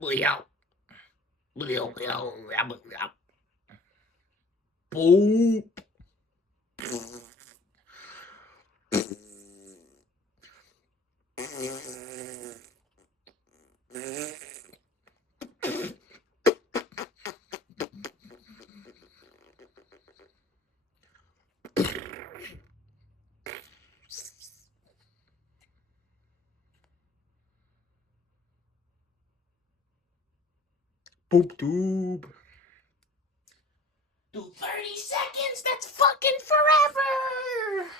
Leo. Boop. Boop doob. Do 30 seconds, that's fucking forever.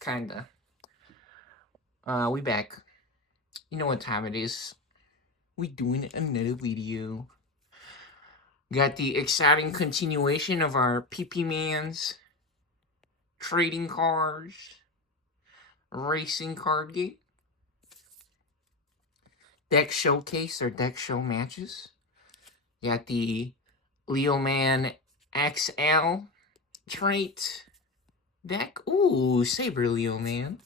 Kinda. We back. You know what time it is. We doing another video. Got the exciting continuation of our PP Mans trading cards racing card game. Deck showcase or deck show matches. Got the Leo Man XL trait deck. Ooh, Saber Leo Man.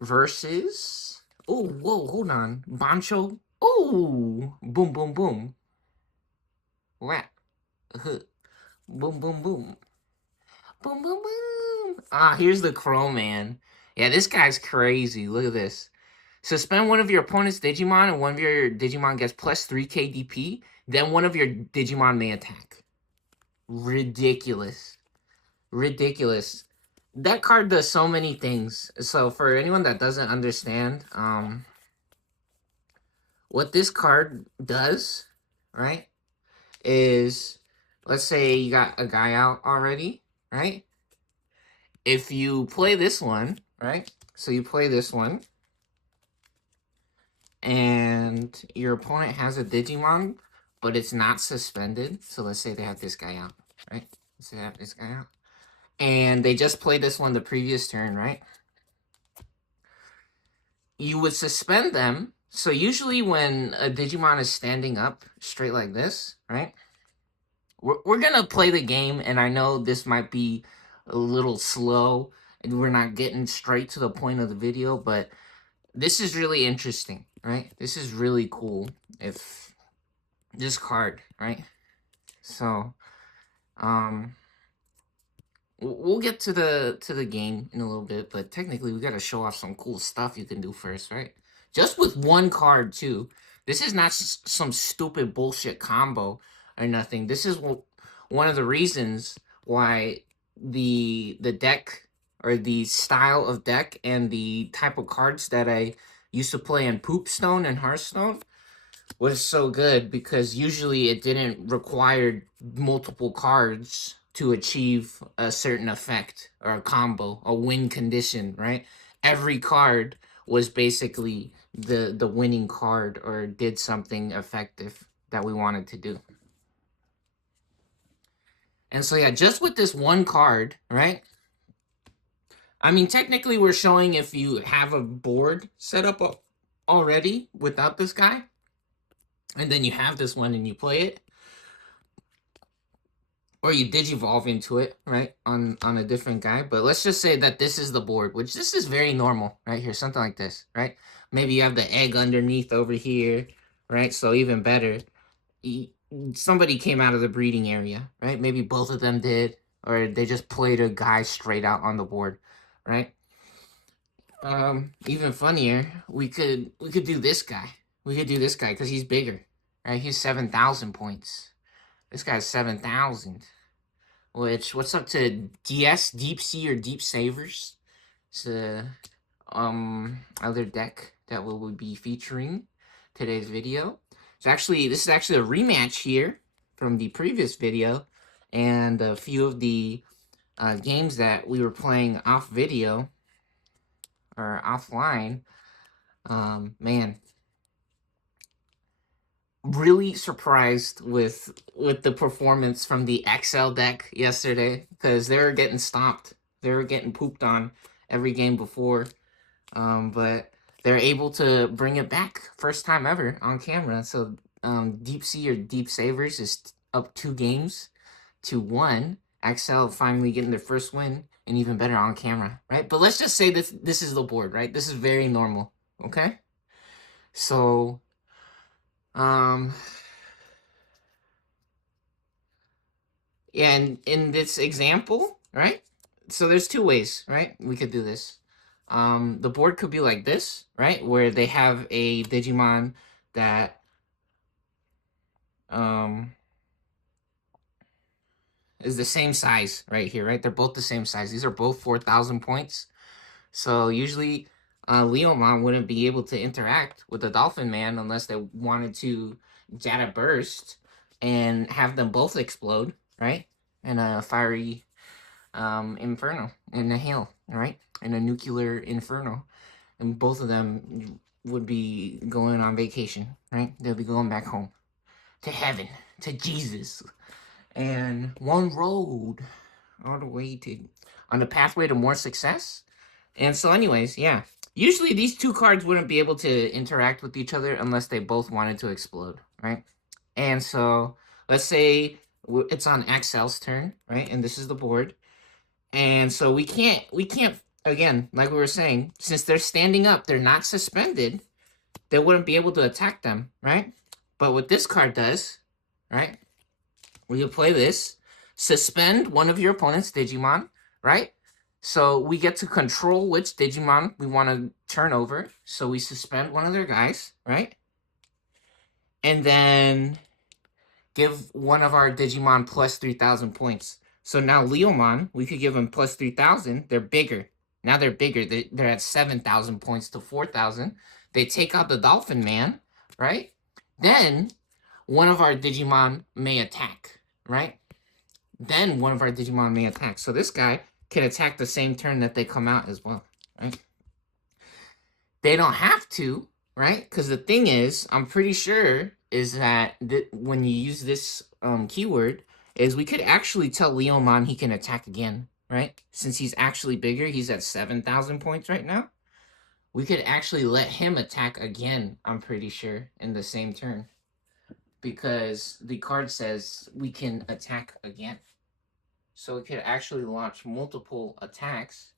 Versus. Oh, whoa, hold on. Bancho. Oh, boom, boom, boom. Whap. Boom, boom, boom. Boom, boom, boom. Ah, here's the Crow Man. Yeah, this guy's crazy. Look at this. Suspend one of your opponent's Digimon, and one of your Digimon gets plus 3 KDP. Then one of your Digimon may attack. Ridiculous. Ridiculous. That card does so many things. So for anyone that doesn't understand, what this card does, right, is, let's say you got a guy out already, right? If you play this one, right? So you play this one, and your opponent has a Digimon, but it's not suspended. So let's say they have this guy out, right? Let's say they have this guy out. And they just played this one the previous turn, right? You would suspend them. So usually when a Digimon is standing up straight like this, right? We're going to play the game, and I know this might be a little slow, and we're not getting straight to the point of the video, but this is really interesting, right? This is really cool. If this card, right? So, we'll get to the game in a little bit, but technically we got to show off some cool stuff you can do first, right? Just with one card too. This is not some stupid bullshit combo or nothing. This is one of the reasons why the deck or the style of deck and the type of cards that I used to play in Poopstone and Hearthstone was so good, because usually it didn't require multiple cards to achieve a certain effect or a combo, a win condition, right? Every card was basically the winning card or did something effective that we wanted to do. And so yeah, just with this one card, right? I mean, technically we're showing if you have a board set up already without this guy, and then you have this one and you play it, or you digivolve into it, right, on a different guy. But let's just say that this is the board, which this is very normal right here, something like this, right? Maybe you have the egg underneath over here, right? So even better, somebody came out of the breeding area, right? Maybe both of them did, or they just played a guy straight out on the board, right? Even funnier, we could do this guy. We could do this guy because he's bigger, right? He's 7,000 points. This guy's 7,000. Which, what's up to DS, Deep Sea, or Deep Savers? It's a other deck that we will be featuring today's video. This is actually a rematch here from the previous video, and a few of the games that we were playing off video or offline. Man, really surprised with the performance from the XL deck yesterday, because they were getting stomped. They were getting pooped on every game before. But they're able to bring it back first time ever on camera. So Deep Sea or Deep Savers is up 2 games to 1. XL finally getting their first win, and even better on camera, right? But let's just say this is the board, right? This is very normal, okay? So Um, and in this example, right? So there's two ways, right? We could do this. The board could be like this, right? Where they have a Digimon that um is the same size right here, right? They're both the same size. These are both 4,000 points. So usually Leomon wouldn't be able to interact with the Dolphin Man unless they wanted to Jetta Burst and have them both explode, right? In a fiery inferno, in a hail, right? In a nuclear inferno. And both of them would be going on vacation, right? They'll be going back home to heaven, to Jesus. And one road all the way to on the pathway to more success. And so, anyways, yeah. Usually these two cards wouldn't be able to interact with each other unless they both wanted to explode, right? And so, let's say it's on Axel's turn, right? And this is the board. And so we can't, again, like we were saying, since they're standing up, they're not suspended, they wouldn't be able to attack them, right? But what this card does, right? When you play this, suspend one of your opponent's Digimon, right? So we get to control which Digimon we want to turn over. So we suspend one of their guys, right? And then give one of our Digimon plus 3,000 points. So now Leomon, we could give them plus 3,000. They're bigger. Now they're bigger. They're at 7,000 points to 4,000. They take out the Dolphin Man, right? Then one of our Digimon may attack, right? Then one of our Digimon may attack. So this guy can attack the same turn that they come out as well, right? They don't have to, right? Because the thing is, I'm pretty sure is that when you use this keyword, is we could actually tell Leomon he can attack again, right? Since he's actually bigger, he's at 7,000 points right now. We could actually let him attack again, I'm pretty sure, in the same turn. Because the card says we can attack again. So it could actually launch multiple attacks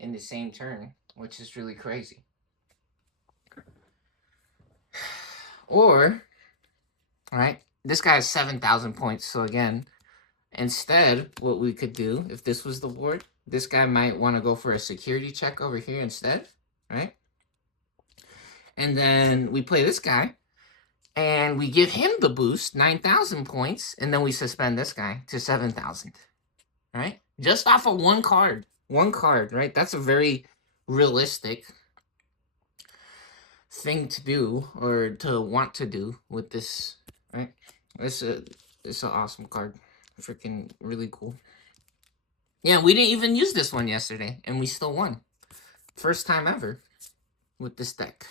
in the same turn, which is really crazy. Or, right, this guy has 7,000 points. So again, instead, what we could do, if this was the board, this guy might want to go for a security check over here instead, right? And then we play this guy, and we give him the boost, 9,000 points, and then we suspend this guy to 7,000, right? Just off of one card. One card, right? That's a very realistic thing to do or to want to do with this, right? It's an awesome card. Freaking really cool. Yeah, we didn't even use this one yesterday, and we still won. First time ever with this deck.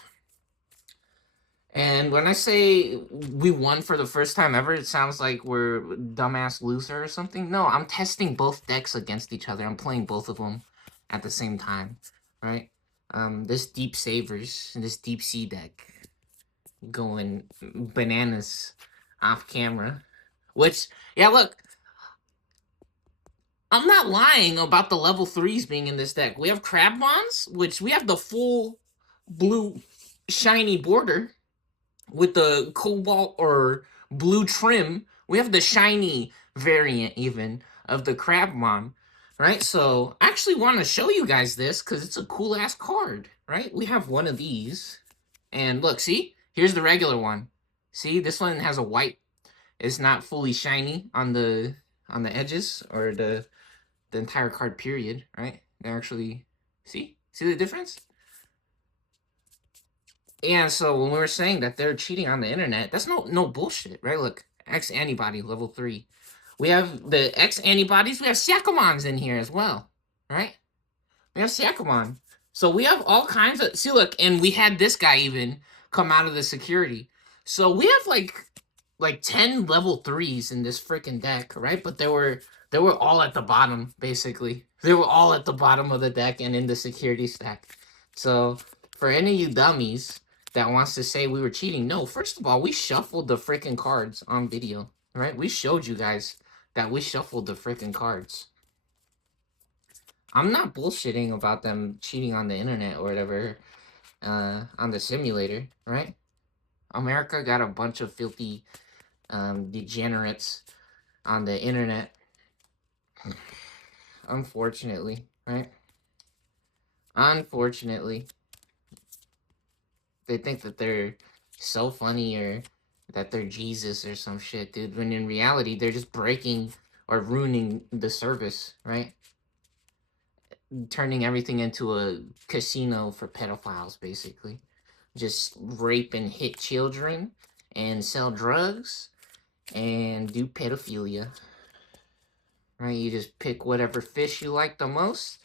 And when I say we won for the first time ever, it sounds like we're dumbass loser or something. No, I'm testing both decks against each other. I'm playing both of them at the same time, right? This Deep Savers and this Deep Sea deck going bananas off camera. Which, yeah, look, I'm not lying about the level 3s being in this deck. We have Crabmons, which we have the full blue shiny border with the cobalt or blue trim. We have the shiny variant even of the Crabmon, right? So I actually want to show you guys this because it's a cool ass card, right? We have one of these, and look, see, here's the regular one. See, this one has a white. It's not fully shiny on the edges or the entire card period, right? They actually see the difference. And so when we were saying that they're cheating on the internet, that's no bullshit, right? Look, X antibody level 3. We have the X antibodies. We have Syakomons in here as well, right? We have Syakomon. So we have all kinds of. See, look, and we had this guy even come out of the security. So we have like 10 level 3s in this freaking deck, right? But they were all at the bottom, basically. They were all at the bottom of the deck and in the security stack. So for any of you dummies that wants to say we were cheating, no, first of all, we shuffled the freaking cards on video, right? We showed you guys that we shuffled the freaking cards. I'm not bullshitting about them cheating on the internet or whatever on the simulator, right? America got a bunch of filthy degenerates on the internet. Unfortunately, right? Unfortunately, they think that they're so funny or that they're Jesus or some shit, dude. When in reality, they're just breaking or ruining the service, right? Turning everything into a casino for pedophiles, basically. Just rape and hit children and sell drugs and do pedophilia. Right? You just pick whatever fish you like the most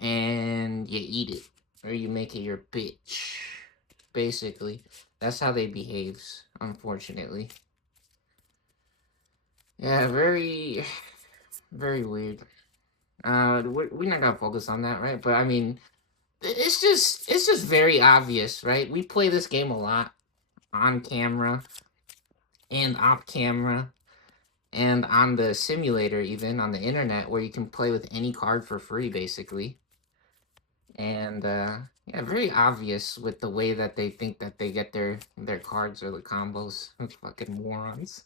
and you eat it. Or you make it your bitch. Basically. That's how they behave, unfortunately. Yeah, very, very weird. We're not gonna focus on that, right? But I mean, it's just very obvious, right? We play this game a lot on camera and off camera and on the simulator, even on the internet, where you can play with any card for free, basically. And yeah, very obvious with the way that they think that they get their cards or the combos. Fucking morons.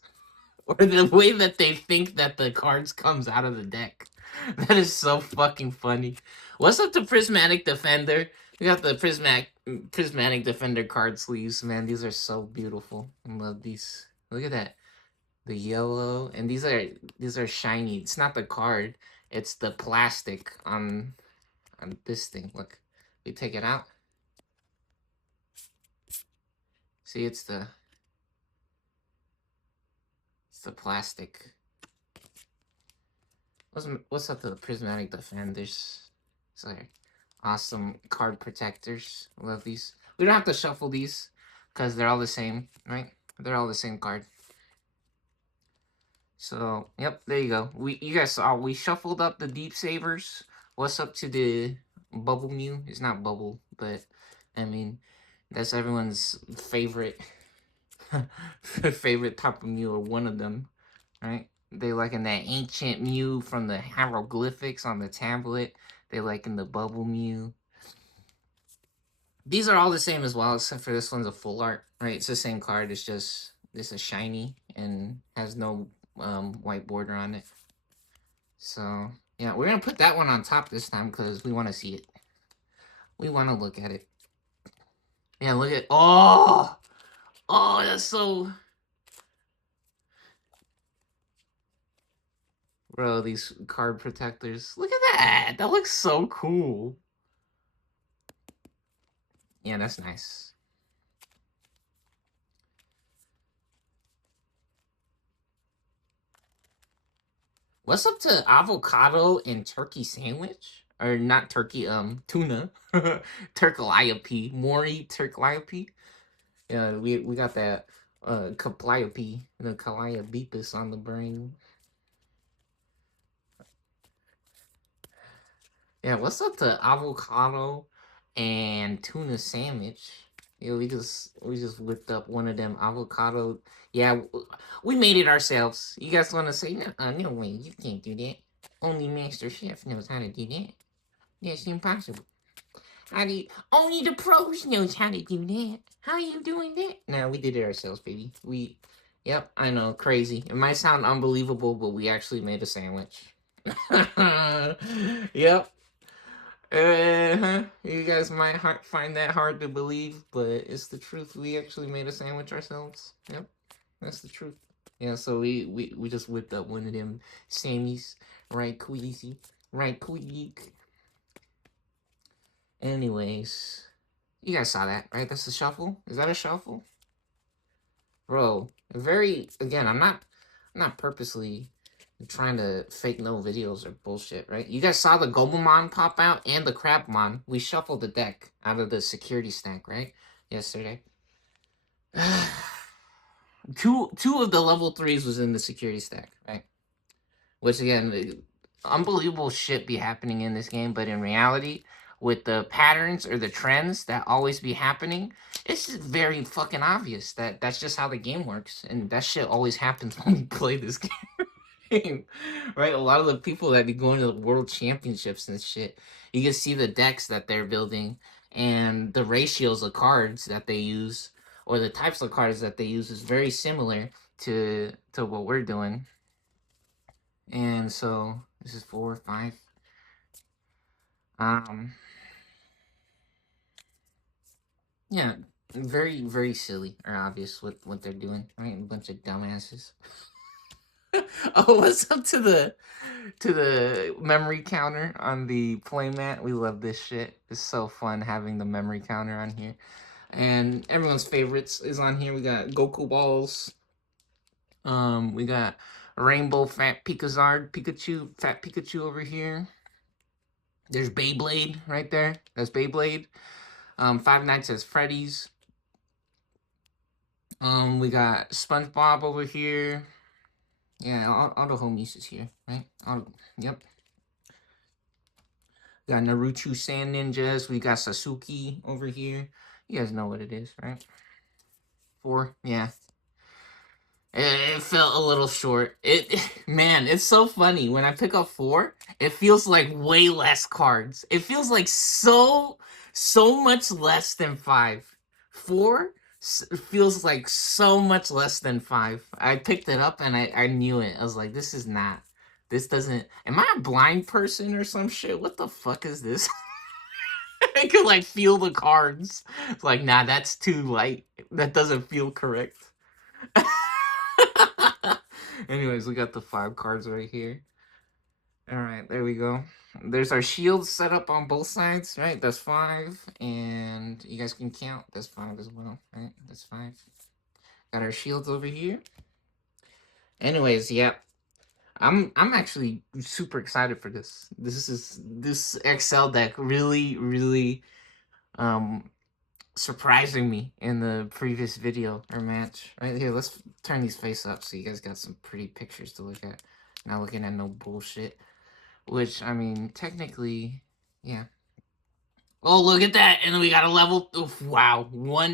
Or the way that they think that the cards comes out of the deck. That is so fucking funny. What's up to Prismatic Defender? We got the Prismatic Defender card sleeves, man. These are so beautiful. I love these. Look at that. The yellow. And these are shiny. It's not the card. It's the plastic on this thing. Look. We take it out. See, it's the plastic. What's up to the Prismatic Defenders? It's like awesome card protectors. Love these. We don't have to shuffle these because they're all the same, right? They're all the same card. So, yep, there you go. You guys saw we shuffled up the Deep Savers. What's up to the Bubble Mew? It's not Bubble, but I mean, that's everyone's favorite favorite type of Mew, or one of them, right? They like in that ancient Mew from the hieroglyphics on the tablet. They like in the Bubble Mew. These are all the same as well, except for this one's a full art, right? It's the same card. It's just this is shiny and has no white border on it. So yeah, we're gonna put that one on top this time because we want to see it. We want to look at it. Yeah, look at oh, that's so. Bro, these card protectors. Look at that. That looks so cool. Yeah, that's nice. What's up to avocado and turkey sandwich? Or not turkey, tuna. Turkleiope. Maury turkleiope. Yeah, we got that Calliope, the Calliopeus on the brain. Yeah, what's up to avocado and tuna sandwich? Yeah, we just whipped up one of them avocado. Yeah, we made it ourselves. You guys want to say no? No way, you can't do that. Only Master Chef knows how to do that. That's impossible. How do you? Only the pros knows how to do that. How are you doing that? No, we did it ourselves, baby. Yep, I know, crazy. It might sound unbelievable, but we actually made a sandwich. Yep. You guys might find that hard to believe, but it's the truth. We actually made a sandwich ourselves. Yep, that's the truth. Yeah, so we just whipped up one of them Sammys, right, Queasy, right, quick. Anyways, you guys saw that, right? That's a shuffle. Is that a shuffle, bro? Very again. I'm not purposely trying to fake no videos or bullshit, right? You guys saw the Gobelmon pop out and the Crabmon. We shuffled the deck out of the security stack, right? Yesterday. two of the level 3s was in the security stack, right? Which again, unbelievable shit be happening in this game, but in reality, with the patterns or the trends that always be happening, it's just very fucking obvious that that's just how the game works, and that shit always happens when we play this game. Right? A lot of the people that be going to the world championships and shit, you can see the decks that they're building and the ratios of cards that they use or the types of cards that they use is very similar to what we're doing. And so this is 4, 5. Yeah, very, very silly or obvious what they're doing, right? A bunch of dumbasses. Oh, what's up to the memory counter on the playmat? We love this shit. It's so fun having the memory counter on here. And everyone's favorites is on here. We got Goku balls. We got Rainbow Fat Fat Pikachu over here. There's Beyblade right there. That's Beyblade. Five Nights at Freddy's. We got SpongeBob over here. Yeah, all the homies is here, right? Yep. Got Naruto Sand Ninjas. We got Sasuke over here. You guys know what it is, right? 4, yeah. It felt a little short. Man, it's so funny. When I pick up 4, it feels like way less cards. It feels like so much less than 5. 4 feels like so much less than 5. I picked it up and I knew it. I was like, this is not. This doesn't. Am I a blind person or some shit? What the fuck is this? I could like feel the cards. It's like, nah, that's too light. That doesn't feel correct. Anyways, we got the 5 cards right here. All right, there we go. There's our shields set up on both sides, right? That's 5, and you guys can count. That's 5 as well, right? That's 5. Got our shields over here. Anyways, yeah, I'm actually super excited for this. This Excel deck really surprising me in the previous video or match. Right here, let's turn these face up so you guys got some pretty pictures to look at. Not looking at no bullshit. Which, I mean, technically, yeah. Oh, look at that! And then we got a level. Oof, wow,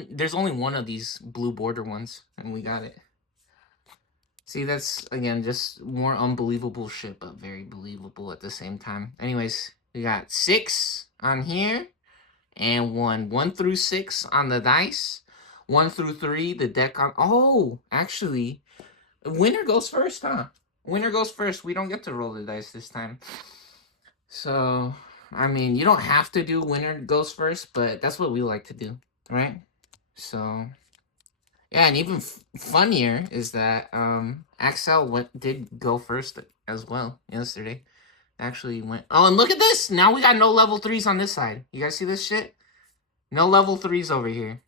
there's only one of these blue border ones, and we got it. See, that's, again, just more unbelievable shit, but very believable at the same time. Anyways, we got 6 on here, and 1. 1 through 6 on the dice. 1 through 3, the deck on... Oh, actually, winner goes first, huh? Winner goes first. We don't get to roll the dice this time. So, I mean, you don't have to do winner goes first, but that's what we like to do, right? So... Yeah, and even funnier is that Axel did go first as well yesterday. Actually went. Oh, and look at this! Now we got no level 3s on this side. You guys see this shit? No level 3s over here.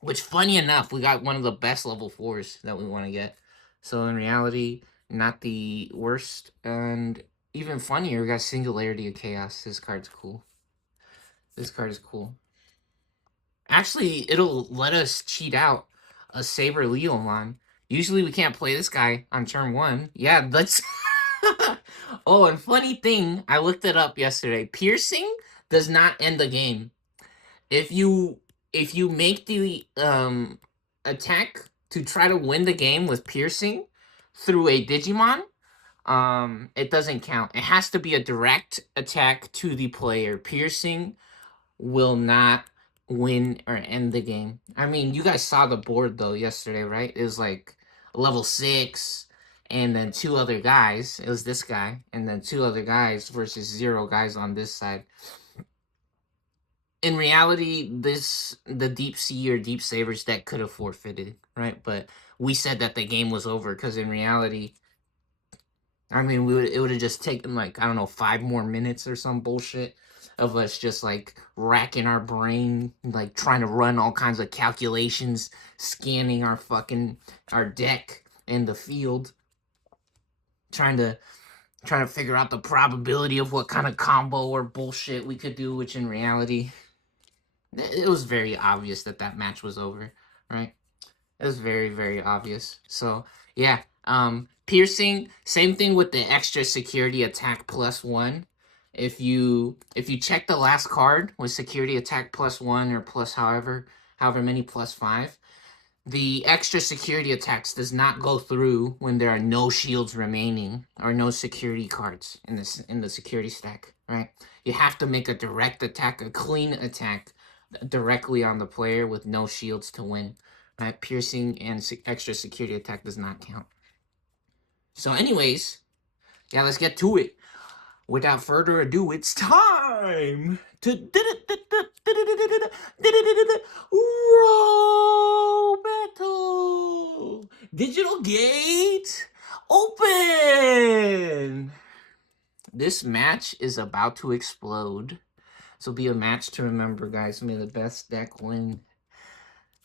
Which, funny enough, we got one of the best level 4s that we want to get. So in reality, not the worst. And even funnier, we got Singularity of Chaos. This card's cool. This card is cool. Actually, it'll let us cheat out a Saber Leomon. Usually we can't play this guy on turn 1. Yeah, let's... Oh, and funny thing, I looked it up yesterday. Piercing does not end the game. If you make the attack to try to win the game with piercing through a Digimon, it doesn't count. It has to be a direct attack to the player. Piercing will not win or end the game. I mean, you guys saw the board though yesterday, right? It was like level 6 and then 2 other guys. It was this guy and then 2 other guys versus 0 guys on this side. In reality, the Deep Sea or Deep Sabers deck could have forfeited, right? But we said that the game was over because in reality, I mean, it would have just taken like, I don't know, 5 more minutes or some bullshit of us just like racking our brain, like trying to run all kinds of calculations, scanning our deck in the field, trying to figure out the probability of what kind of combo or bullshit we could do, which in reality, it was very obvious that match was over, right? It was very, very obvious. So, yeah. Piercing, same thing with the extra security attack +1. If you check the last card with security attack +1 or plus however many +5, the extra security attacks does not go through when there are no shields remaining or no security cards in the security stack, right? You have to make a direct attack, a clean attack directly on the player with no shields to win, Right, piercing and extra security attack does not count. So anyways, yeah, let's get to it. Without further ado, it's time to roll battle. Digital gate open. This match is about to explode. This will be a match to remember, guys. May the best deck win.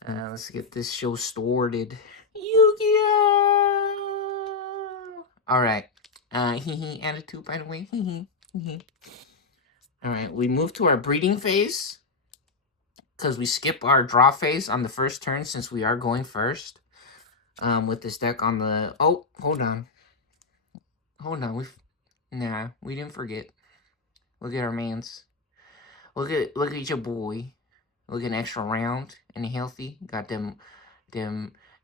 Let's get this show started. Yu-Gi-Oh! Alright. Attitude, by the way. Alright, we move to our breeding phase. Because we skip our draw phase on the first turn since we are going first. With this deck on the... Oh, hold on. Hold on. Nah, we didn't forget. Look at our mans. Look at your boy. Looking extra round and healthy. Got them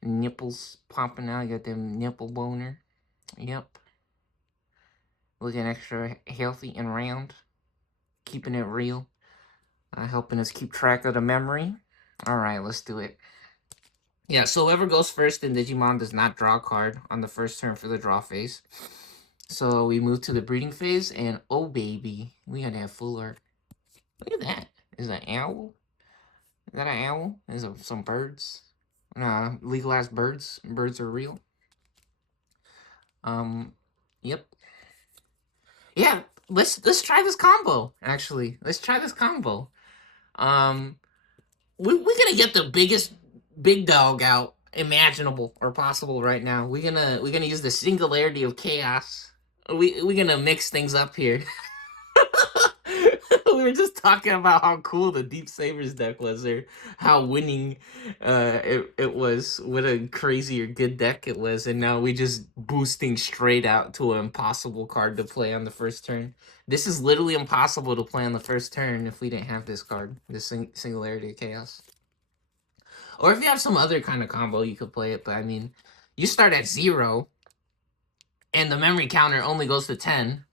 nipples popping out. Got them nipple boner. Yep. Looking extra healthy and round. Keeping it real. Helping us keep track of the memory. Alright, let's do it. Yeah, so whoever goes first in Digimon does not draw a card on the first turn for the draw phase. So we move to the breeding phase, and oh baby, we gotta have full art. Look at that. Is that an owl? Is that an owl? Is it some birds? Nah, legalized birds. Birds are real. Yep. Yeah, let's try this combo, actually. Let's try this combo. We're gonna get the biggest big dog out imaginable or possible right now. We're gonna use the singularity of chaos. We're gonna mix things up here. We were just talking about how cool the Deep Sabers deck was, or how winning it was, what a crazy or good deck it was, and now we just boosting straight out to an impossible card to play on the first turn. This is literally impossible to play on the first turn if we didn't have this card, this Singularity of Chaos. Or if you have some other kind of combo, you could play it, but I mean, you start at 0, and the memory counter only goes to 10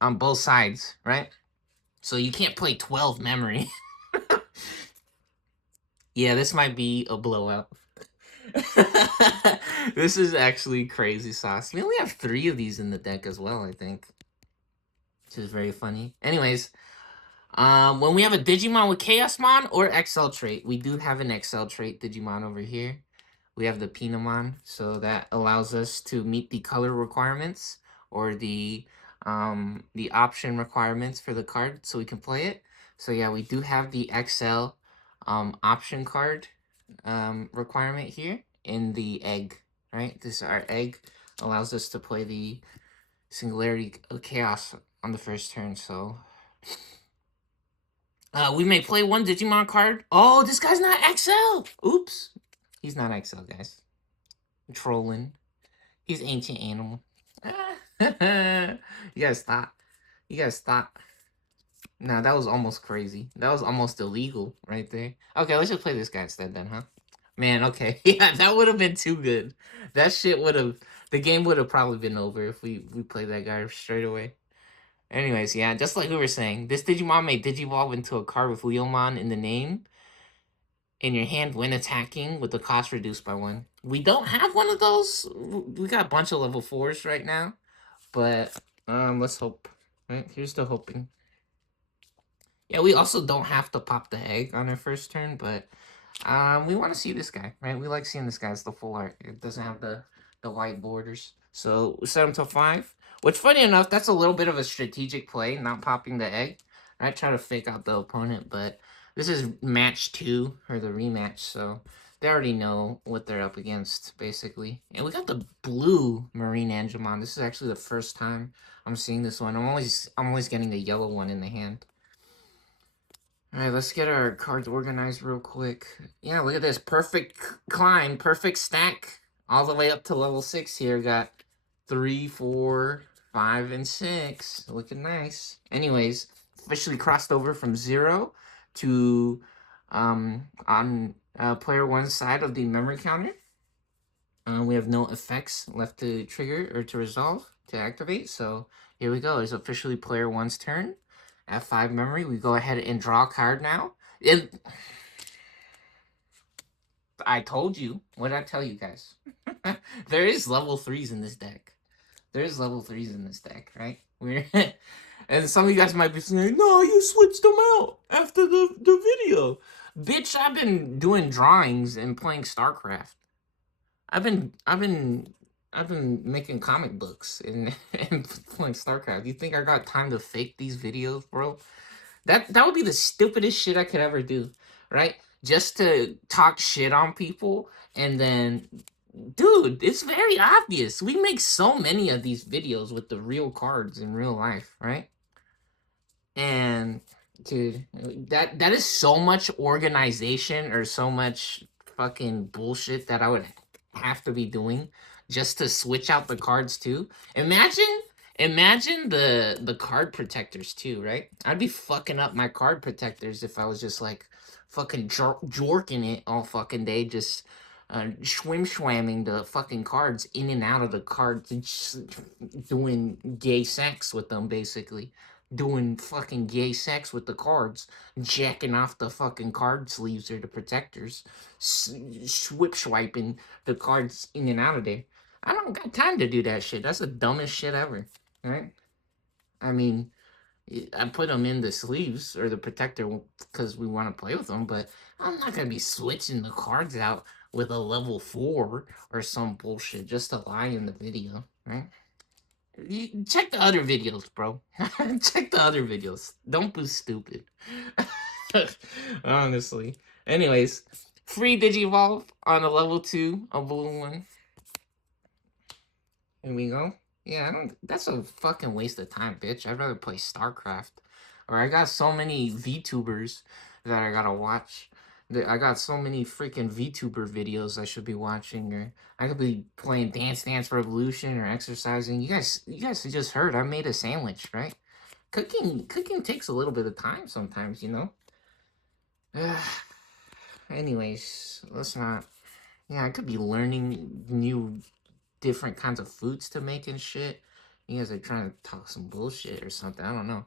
on both sides, right? So you can't play 12 memory. Yeah, this might be a blowout. This is actually crazy sauce. We only have 3 of these in the deck as well, I think. Which is very funny. Anyways, when we have a Digimon with Chaosmon or Excel trait, we do have an Excel trait Digimon over here. We have the Pinamon, so that allows us to meet the color requirements or the option requirements for the card, so we can play it. So yeah, we do have the XL option card requirement here in the egg, right? This is our egg, allows us to play the Singularity of Chaos on the first turn, so... we may play 1 Digimon card. Oh, this guy's not XL! Oops. He's not XL, guys. I'm trolling. He's ancient animal. You guys stop. You guys stop. Nah, that was almost crazy. That was almost illegal right there. Okay, let's just play this guy instead then, huh? Man, okay. Yeah, that would have been too good. That shit would have... The game would have probably been over if we played that guy straight away. Anyways, yeah, just like we were saying, this Digimon may Digivolve into a card with Leomon in the name in your hand when attacking with the cost reduced by 1. We don't have one of those. We got a bunch of level 4s right now. But, let's hope. Right, here's the hoping. Yeah, we also don't have to pop the egg on our first turn, but we want to see this guy, right? We like seeing this guy as the full art. It doesn't have the white borders. So, we set him to 5. Which, funny enough, that's a little bit of a strategic play, not popping the egg. I try to fake out the opponent, but this is match 2, or the rematch, so they already know what they're up against, basically. And we got the blue Marine Angemon. This is actually the first time I'm seeing this one. I'm always getting the yellow one in the hand. Alright, let's get our cards organized real quick. Yeah, look at this. Perfect climb, perfect stack. All the way up to level 6 here. Got 3, 4, 5, and 6. Looking nice. Anyways, officially crossed over from 0 to on player 1's side of the memory counter. We have no effects left to trigger or to resolve to activate. So here we go. It's officially player 1's turn. At 5 memory, we go ahead and draw a card now. I told you. What did I tell you guys? There is level 3s in this deck. There's level 3s in this deck, right? We're and some of you guys might be saying, no, you switched them out after the video. Bitch, I've been doing drawings and playing StarCraft. I've been I've been I've been making comic books and, and playing StarCraft. You think I got time to fake these videos, bro? That would be the stupidest shit I could ever do, right? Just to talk shit on people and then dude, it's very obvious. We make so many of these videos with the real cards in real life, right? And dude, that is so much organization or so much fucking bullshit that I would have to be doing just to switch out the cards too. Imagine the card protectors too, right? I'd be fucking up my card protectors if I was just like fucking jorking it all fucking day, just schwamming the fucking cards in and out of the cards and just doing gay sex with them, basically doing fucking gay sex with the cards, jacking off the fucking card sleeves or the protectors, swiping the cards in and out of there. I don't got time to do that shit. That's the dumbest shit ever, right? I mean, I put them in the sleeves or the protector because we want to play with them, but I'm not gonna be switching the cards out with a level 4 or some bullshit just to lie in the video, right? Check the other videos, bro. Check the other videos. Don't be stupid. Honestly. Anyways, free Digivolve on a level 2, a blue one. Here we go. Yeah, I don't. That's a fucking waste of time, bitch. I'd rather play StarCraft. Or I got so many VTubers that I gotta watch. I got so many freaking VTuber videos I should be watching, or I could be playing Dance Dance Revolution or exercising. You guys just heard I made a sandwich, right? Cooking takes a little bit of time sometimes, you know. Anyways, let's not. Yeah, I could be learning new different kinds of foods to make and shit. You guys are trying to talk some bullshit or something. I don't know.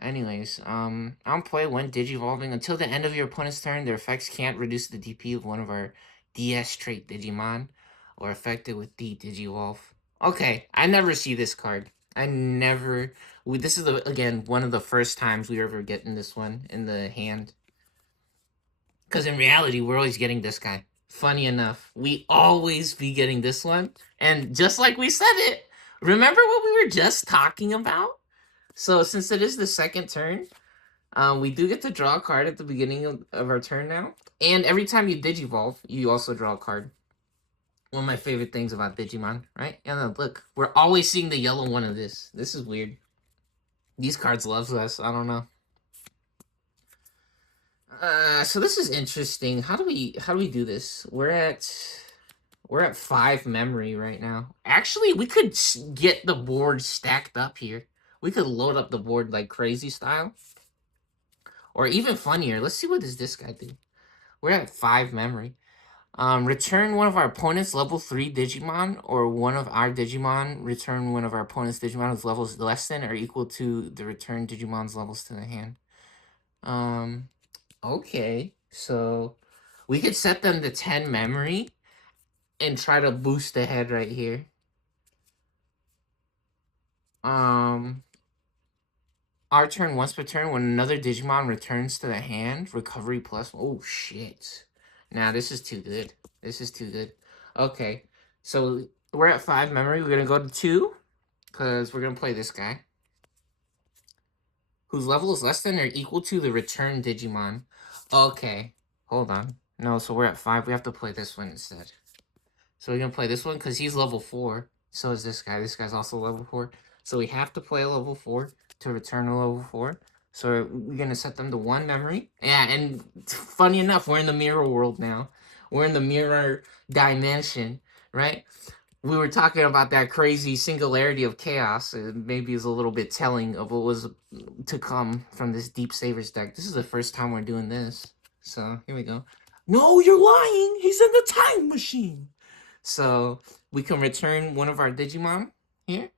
Anyways, I'll play when Digivolving. Until the end of your opponent's turn, their effects can't reduce the DP of one of our DS trait Digimon or affected with D Digivolve. Okay, I never see this card. I never. This is, again, one of the first times we ever getting this one in the hand. Because in reality, we're always getting this guy. Funny enough, we always be getting this one. And just like we said it, remember what we were just talking about? So since it is the second turn, we do get to draw a card at the beginning of our turn now. And every time you Digivolve, you also draw a card. One of my favorite things about Digimon, right? And then look, we're always seeing the yellow one of this. This is weird. These cards loves us. I don't know. So this is interesting. How do we do this? We're at 5 memory right now. Actually, we could get the board stacked up here. We could load up the board like crazy style. Or even funnier. Let's see what does this guy do. We're at 5 memory. Return one of our opponent's level 3 Digimon, or one of our Digimon. Return one of our opponent's Digimon whose levels less than or equal to the returned Digimon's levels to the hand. Okay, so we could set them to 10 memory and try to boost ahead right here. Our turn once per turn, when another Digimon returns to the hand, recovery plus. Oh shit! Now this is too good. This is too good. Okay, so we're at 5 memory. We're gonna go to 2 because we're gonna play this guy whose level is less than or equal to the return Digimon. Okay, hold on. No, so we're at 5. We have to play this one instead. So we're gonna play this one because he's level 4. So is this guy. This guy's also level 4. So we have to play a level 4 to return a level 4. So we're gonna set them to 1 memory. Yeah, and funny enough, we're in the mirror world now. We're in the mirror dimension, right? We were talking about that crazy singularity of chaos. It maybe is a little bit telling of what was to come from this Deep Savers deck. This is the first time we're doing this. So here we go. No, you're lying. He's in the time machine. So we can return one of our Digimon here.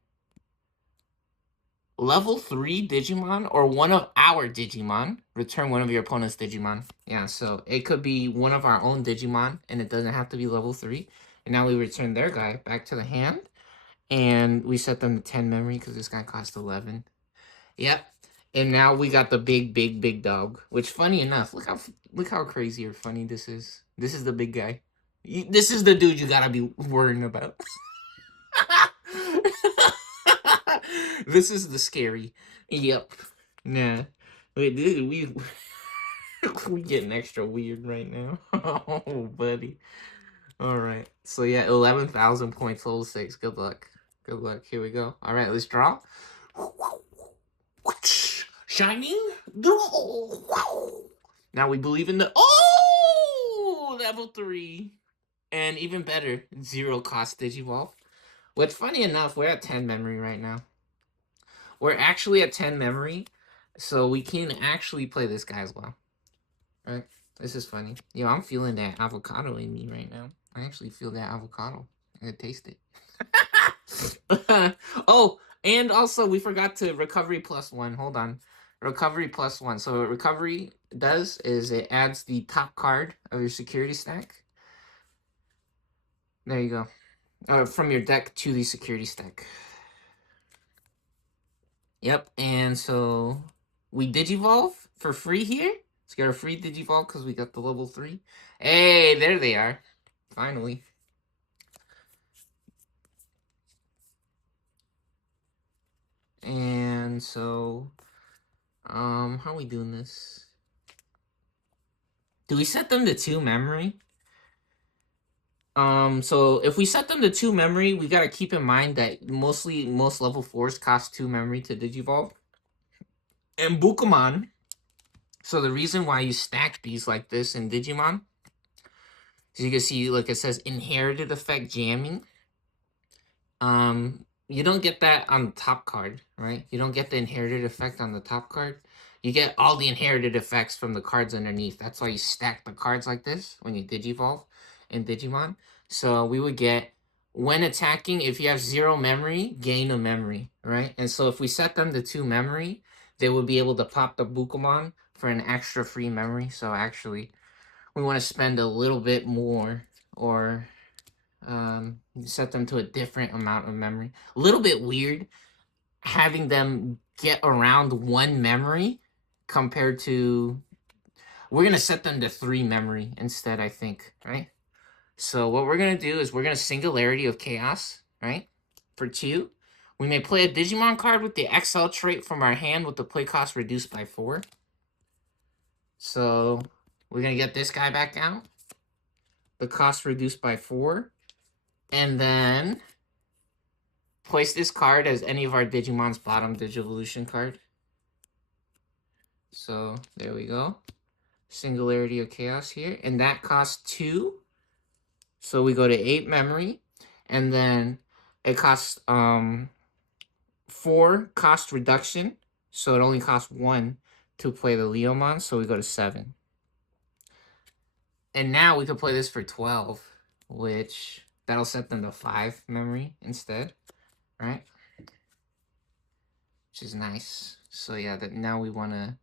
level 3 Digimon or one of our Digimon. Return one of your opponent's Digimon. Yeah, so it could be one of our own Digimon, and it doesn't have to be level 3. And now we return their guy back to the hand, and we set them to 10 memory because this guy cost 11. Yep. And now we got the big dog. Which, funny enough, look how crazy or funny this is. This is the big guy. This is the dude you gotta be worrying about. This is the scary. Yep. Nah. Wait, dude, we getting extra weird right now. Oh, buddy. All right. So yeah, 11,000 points, level 6. Good luck. Good luck. Here we go. All right, let's draw. Shining. Now we believe in the level 3. And even better, 0 cost Digivolve. What's funny enough, we're at 10 memory right now. We're actually at 10 memory, so we can actually play this guy as well. Right? This is funny. Yo, I'm feeling that avocado in me right now. I actually feel that avocado. I can taste it. Oh, and also we forgot to recovery +1. Hold on. Recovery +1. So what recovery does is it adds the top card of your security stack. There you go. From your deck to the security stack. Yep, and so we Digivolve for free here. Let's get our free Digivolve because we got the level 3. Hey, there they are. Finally. And so, how are we doing this? Do we set them to 2 memory? So if we set them to 2 memory, we gotta keep in mind that most level 4s cost 2 memory to Digivolve. And Bukamon. So the reason why you stack these like this in Digimon, so you can see, like it says, inherited effect jamming. You don't get that on the top card, right? You don't get the inherited effect on the top card. You get all the inherited effects from the cards underneath. That's why you stack the cards like this when you Digivolve in Digimon. So we would get, when attacking, if you have 0 memory, gain a memory, right? And so if we set them to 2 memory, they would be able to pop the Bukamon for an extra free memory. So actually, we want to spend a little bit more, or set them to a different amount of memory. A little bit weird having them get around 1 memory compared to, we're going to set them to 3 memory instead, I think, right? So what we're going to do is we're going to Singularity of Chaos, right? For 2. We may play a Digimon card with the XL trait from our hand with the play cost reduced by 4. So we're going to get this guy back out. The cost reduced by 4. And then place this card as any of our Digimon's bottom Digivolution card. So there we go. Singularity of Chaos here. And that costs 2. So we go to 8 memory. And then it costs 4 cost reduction. So it only costs 1 to play the Leomon. So we go to 7. And now we can play this for 12, which that'll set them to 5 memory instead, right? Which is nice. So yeah, that now we want to...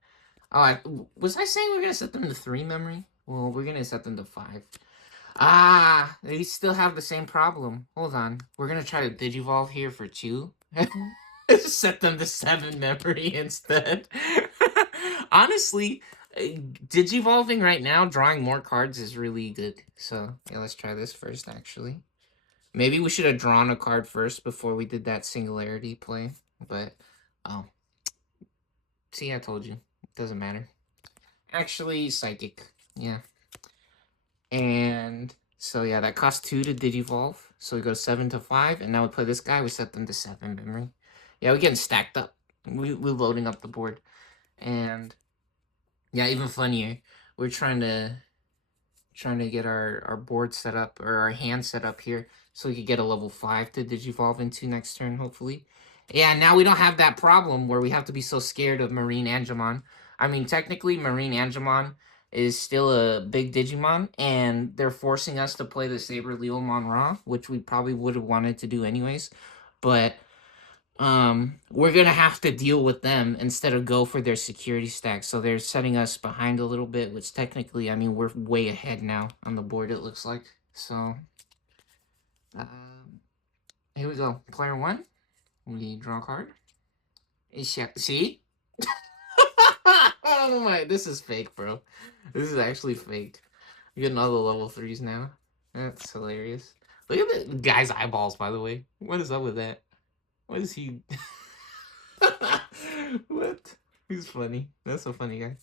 Oh, was I saying we're going to set them to 3 memory? Well, we're going to set them to 5. Ah, they still have the same problem. Hold on. We're going to try to Digivolve here for 2. Set them to 7 memory instead. Honestly, Digivolving right now, drawing more cards is really good. So, yeah, let's try this first, actually. Maybe we should have drawn a card first before we did that Singularity play. But, oh. See, I told you. It doesn't matter. Actually, Psychic. Yeah. And so, yeah, that costs 2 to Digivolve. So we go 7 to 5. And now we play this guy. We set them to 7 memory. Yeah, we're getting stacked up. We're loading up the board. And, yeah, even funnier. We're trying to get our board set up, or our hand set up here, so we could get a level 5 to Digivolve into next turn, hopefully. Yeah, now we don't have that problem where we have to be so scared of Marine Angemon. I mean, technically, Marine Angemon is still a big Digimon, and they're forcing us to play the Saber Leomon Raw, which we probably would have wanted to do anyways. But we're gonna have to deal with them instead of go for their security stack. So they're setting us behind a little bit, which technically, I mean, we're way ahead now on the board, it looks like. So, here we go. Player one, we draw a card. See? Oh my, this is fake, bro. This is actually fake. We're getting all the level 3s now. That's hilarious. Look at the guy's eyeballs, by the way. What is up with that? What is he? What? He's funny. That's a funny guy.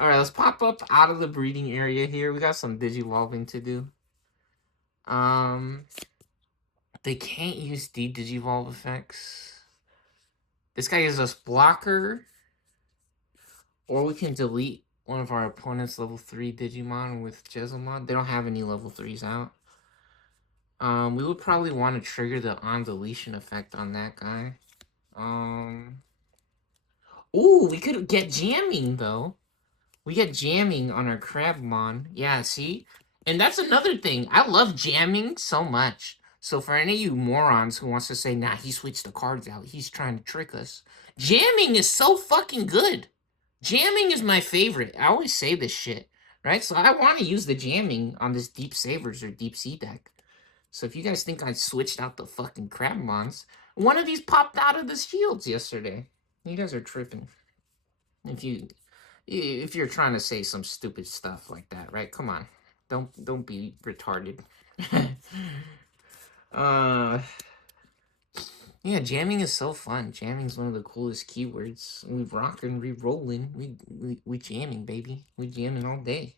Alright, let's pop up out of the breeding area here. We got some digivolving to do. They can't use digivolve effects. This guy gives us blocker. Or we can delete one of our opponent's level 3 Digimon with Jezelmon. They don't have any level 3s out. We would probably want to trigger the on-deletion effect on that guy. Ooh, we could get jamming, though. We get jamming on our Crabmon. Yeah, see? And that's another thing. I love jamming so much. So for any of you morons who wants to say, nah, he switched the cards out, he's trying to trick us. Jamming is so fucking good. Jamming is my favorite. I always say this shit, right? So I want to use the jamming on this Deep Savers or Deep Sea deck. So if you guys think I switched out the fucking Crabmons, one of these popped out of the shields yesterday. You guys are tripping. If you're trying to say some stupid stuff like that, right? Come on. Don't be retarded. Yeah, jamming is so fun. Jamming is one of the coolest keywords. We rockin', we rollin', we jamming, baby. We jamming all day.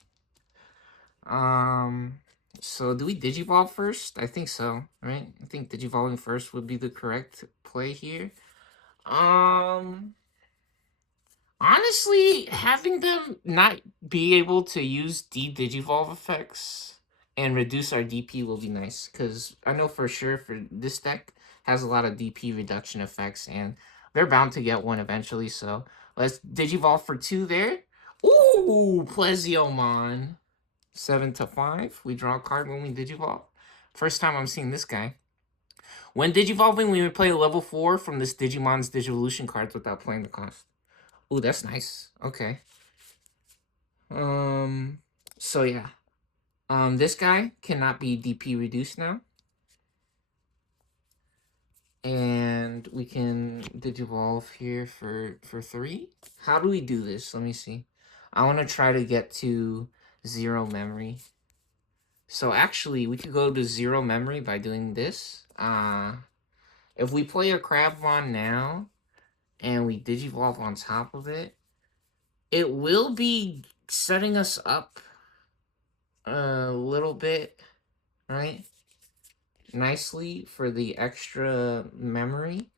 So do we digivolve first? I think so, right? I think digivolving first would be the correct play here. Honestly, having them not be able to use digivolve effects and reduce our DP will be nice, because I know for sure for this deck has a lot of DP reduction effects, and they're bound to get one eventually, so let's digivolve for 2 there. Ooh, Plesiommon. 7 to 5. We draw a card when we digivolve. First time I'm seeing this guy. When digivolving, we would play a level 4 from this Digimon's Digivolution cards without playing the cost. Ooh, that's nice. Okay. So yeah. This guy cannot be DP reduced now. And we can digivolve here for 3. How do we do this? Let me see. I want to try to get to 0 memory. So actually, we could go to 0 memory by doing this. If we play a Crabmon now, and we digivolve on top of it, it will be setting us up a little bit, right? Nicely for the extra memory,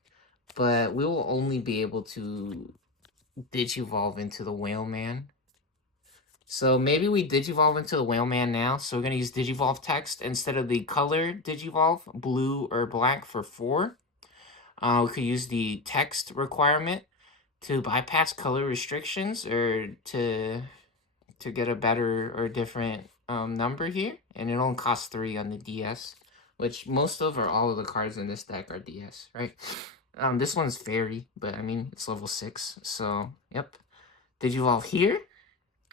but we will only be able to digivolve into the Whaleman. So maybe we digivolve into the Whaleman now. So we're going to use digivolve text instead of the color digivolve, blue or black for 4. We could use the text requirement to bypass color restrictions or to get a better or different number here. And it only costs 3 on the DS, which most of or all of the cards in this deck are DS, right? This one's fairy, but I mean, it's level 6. So, yep. Digivolve here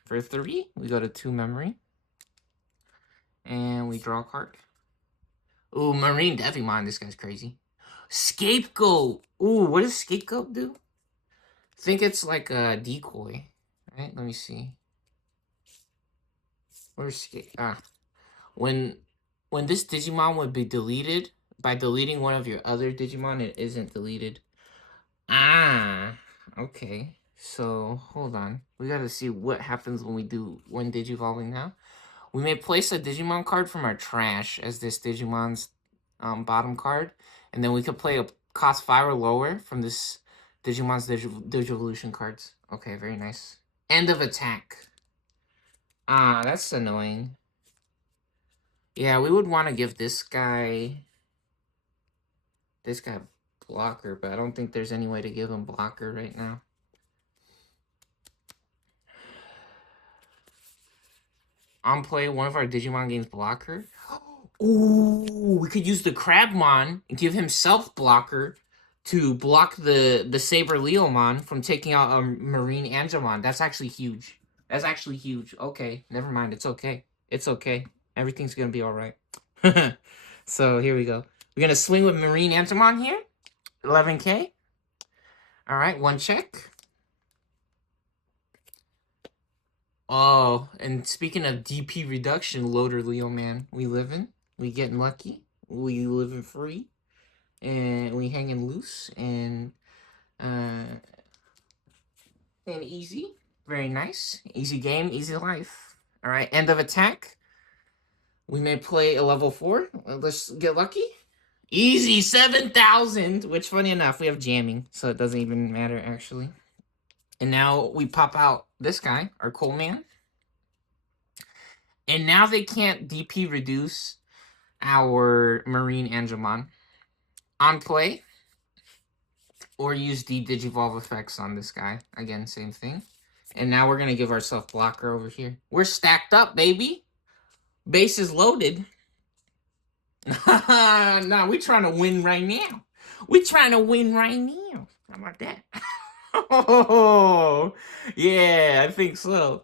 for 3. We go to 2 memory. And we draw a card. Ooh, Marine Devimon. This guy's crazy. Scapegoat. Ooh, what does Scapegoat do? I think it's like a decoy. Right? Let me see. Where's when this Digimon would be deleted, by deleting one of your other Digimon, it isn't deleted. Okay. So, hold on. We gotta see what happens when we do one Digivolving now. We may place a Digimon card from our trash as this Digimon's bottom card. And then we could play a cost 5 or lower from this Digimon's Digivolution cards. Okay, very nice. End of attack. That's annoying. Yeah, we would want to give this guy blocker, but I don't think there's any way to give him blocker right now. On play, one of our Digimon gains blocker. Ooh, we could use the Crabmon and give himself blocker to block the Saber Leomon from taking out a Marine Angemon. That's actually huge. That's actually huge. Okay, never mind. It's okay. It's okay. Everything's gonna be all right. So here we go. We're gonna swing with Marine Angemon here. 11K. All right, one check. Oh, and speaking of DP reduction, Loader Leo man, we living, we getting lucky, we living free, and we hanging loose, and easy, very nice, easy game, easy life. All right, end of attack. We may play a level 4. Let's get lucky. Easy 7,000. Which, funny enough, we have jamming, so it doesn't even matter actually. And now we pop out this guy, our Coleman. And now they can't DP reduce our Marine Angemon on play, or use the Digivolve effects on this guy. Again, same thing. And now we're going to give ourselves blocker over here. We're stacked up, baby. Base is loaded. Nah, we trying to win right now. We trying to win right now. How about that? Oh, yeah, I think so.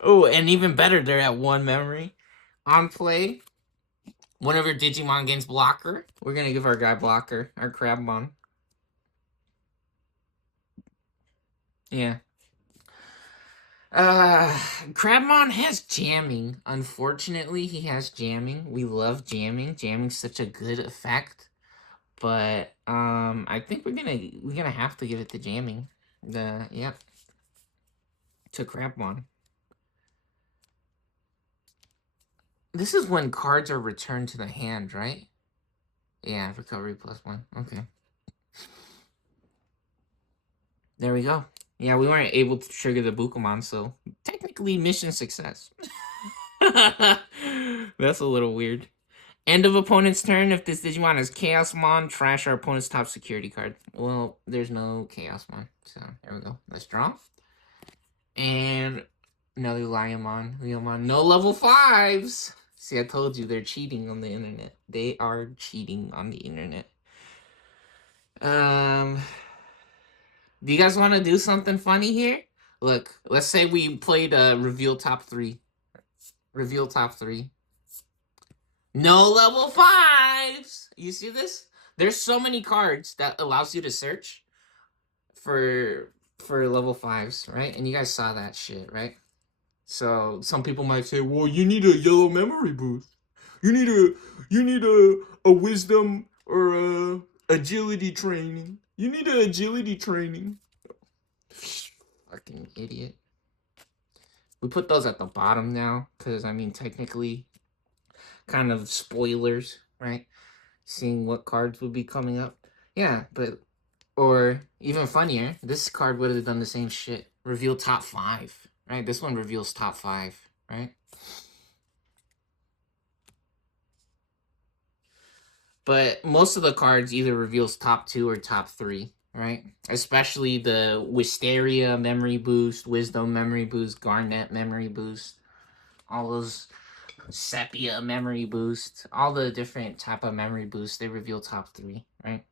Oh, and even better, they're at 1 memory. On play, whenever Digimon gains blocker, we're going to give our guy blocker, our Crabmon. Yeah. Crabmon has jamming. Unfortunately, he has jamming. We love jamming. Jamming's such a good effect. But I think we're gonna have to give it to jamming. Yep. To Crabmon. This is when cards are returned to the hand, right? Yeah, recovery +1. Okay. There we go. Yeah, we weren't able to trigger the Bukomon, so technically mission success. That's a little weird. End of opponent's turn. If this Digimon is Chaosmon, trash our opponent's top security card. Well, there's no Chaosmon, so there we go. Let's draw. And another Leomon. No level 5s! See, I told you, they're cheating on the internet. They are cheating on the internet. Do you guys want to do something funny here? Look, let's say we played reveal top 3. Reveal top 3. No level 5s! You see this? There's so many cards that allows you to search for level 5s, right? And you guys saw that shit, right? So some people might say, well, you need a yellow memory boost. You need a wisdom or a agility training. You need an agility training. Fucking idiot. We put those at the bottom now, because I mean technically kind of spoilers, right? Seeing what cards would be coming up. Yeah, but or even funnier, this card would have done the same shit. Reveal top 5, right? This one reveals top 5, right? But most of the cards either reveals top 2 or top 3, right? Especially the Wisteria memory boost, Wisdom memory boost, Garnet memory boost, all those Sepia memory boost, all the different type of memory boosts, they reveal top 3, right?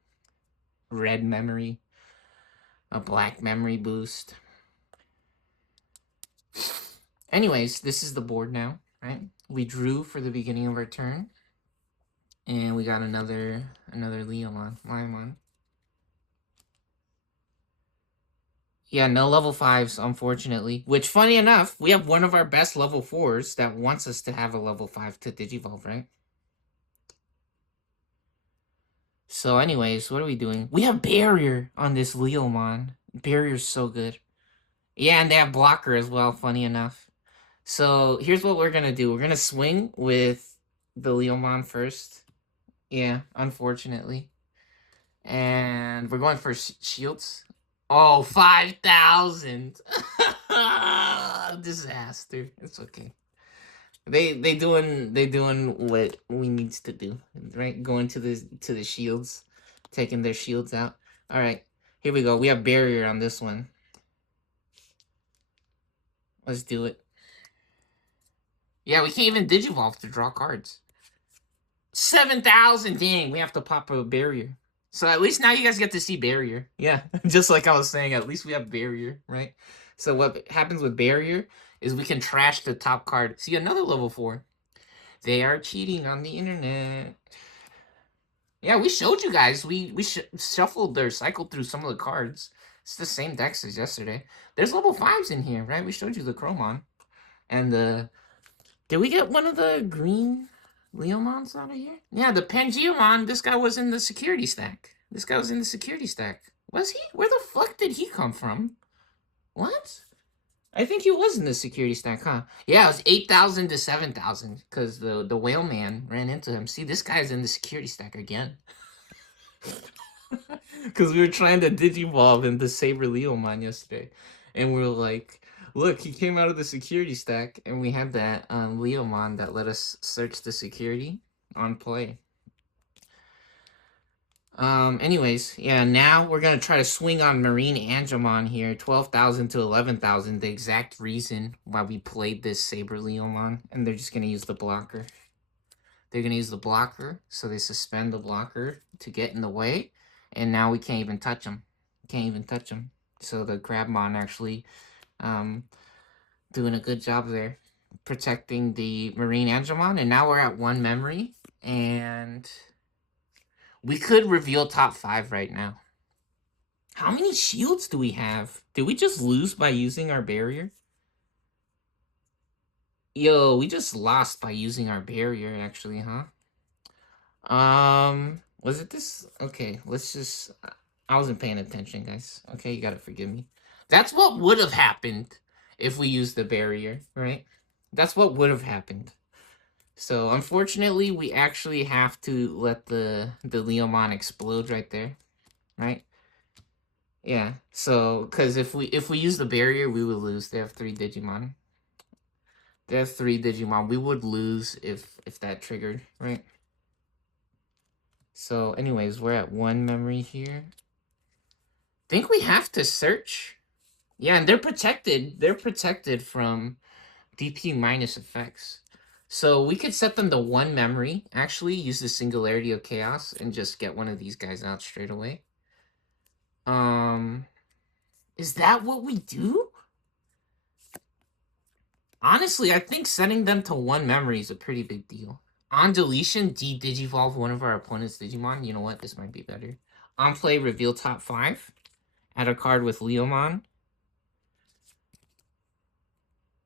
Red memory, a black memory boost. Anyways, this is the board now, right? We drew for the beginning of our turn. And we got another Leomon. Yeah, no level 5s, unfortunately. Which, funny enough, we have one of our best level 4s that wants us to have a level 5 to Digivolve, right? So anyways, what are we doing? We have Barrier on this Leomon. Barrier's so good. Yeah, and they have Blocker as well, funny enough. So here's what we're going to do. We're going to swing with the Leomon first. Yeah, unfortunately. And we're going for shields. Oh, 5,000. Disaster. It's okay. They doing what we needs to do, right? Going to the shields, taking their shields out. All right, here we go. We have barrier on this one. Let's do it. Yeah, we can't even Digivolve to draw cards. 7,000. Dang, we have to pop a barrier. So at least now you guys get to see barrier. Yeah, just like I was saying, at least we have barrier, right? So what happens with barrier is we can trash the top card. See, another level 4. They are cheating on the internet. Yeah, we showed you guys. We shuffled or cycled through some of the cards. It's the same decks as yesterday. There's level 5s in here, right? We showed you the Chromon. And the... Did we get one of the green Leomons out of here? Yeah, the Pangeomon. This guy was in the security stack. This guy was in the security stack. Was he? Where the fuck did he come from? What? I think he was in the security stack, huh? Yeah, it was 8,000 to 7,000 because the whale man ran into him. See, this guy's in the security stack again. Because we were trying to digivolve into Saber Leomon yesterday. And we were like, look, he came out of the security stack, and we had that Leomon that let us search the security on play. Anyways, yeah, now we're gonna try to swing on Marine Angemon here, 12,000 to 11,000, the exact reason why we played this Saber Leomon, and they're just gonna use the blocker. They're gonna use the blocker, so they suspend the blocker to get in the way, and now we can't even touch them. Can't even touch them. So the Crabmon actually, doing a good job there, protecting the Marine Angemon, and now we're at 1 memory, and we could reveal top 5 right now. How many shields do we have? Did we just lose by using our barrier? Yo, we just lost by using our barrier, actually, huh? Was it this? Okay, let's just... I wasn't paying attention, guys. Okay, you gotta forgive me. That's what would have happened if we used the barrier, right? That's what would have happened. So, unfortunately, we actually have to let the Leomon explode right there, right? Yeah, so, because if we use the barrier, we would lose. They have 3 Digimon. They have 3 Digimon. We would lose if that triggered, right? So, anyways, we're at 1 memory here. Think we have to search. Yeah, and they're protected. They're protected from DP minus effects. So we could set them to 1 memory. Actually, use the Singularity of Chaos and just get one of these guys out straight away. Is that what we do? Honestly, I think setting them to 1 memory is a pretty big deal. On deletion, de-digivolve one of our opponent's Digimon. You know what? This might be better. On play, reveal top 5. Add a card with Leomon.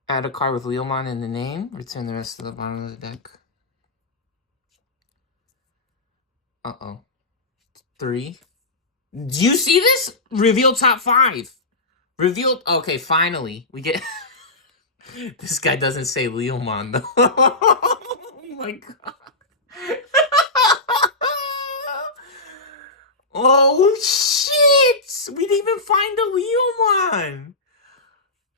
Add a card with Leomon in the name. Return the rest to the bottom of the deck. Uh-oh. 3. Do you see this? Reveal top 5. Revealed. Okay, finally. We get... This guy doesn't say Leomon, though. Oh my god. Oh, shit! We didn't even find a Leomon!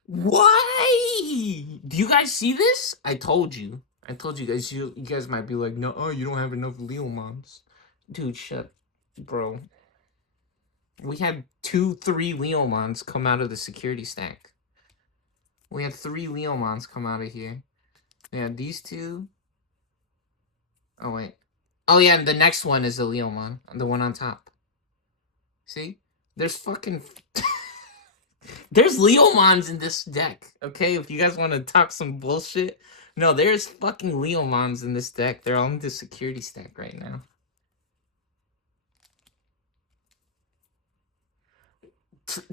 Why? Do you guys see this? I told you. I told you guys. You guys might be like, no, oh, you don't have enough Leomons. Dude, shut. Bro. We had 2-3 Leomons come out of the security stack. We had 3 Leomons come out of here. We had these 2. Oh, wait. Oh, yeah, and the next one is the Leomon. The one on top. See? There's fucking... There's Leomons in this deck, okay? If you guys want to talk some bullshit. No, there's fucking Leomons in this deck. They're all in the security stack right now.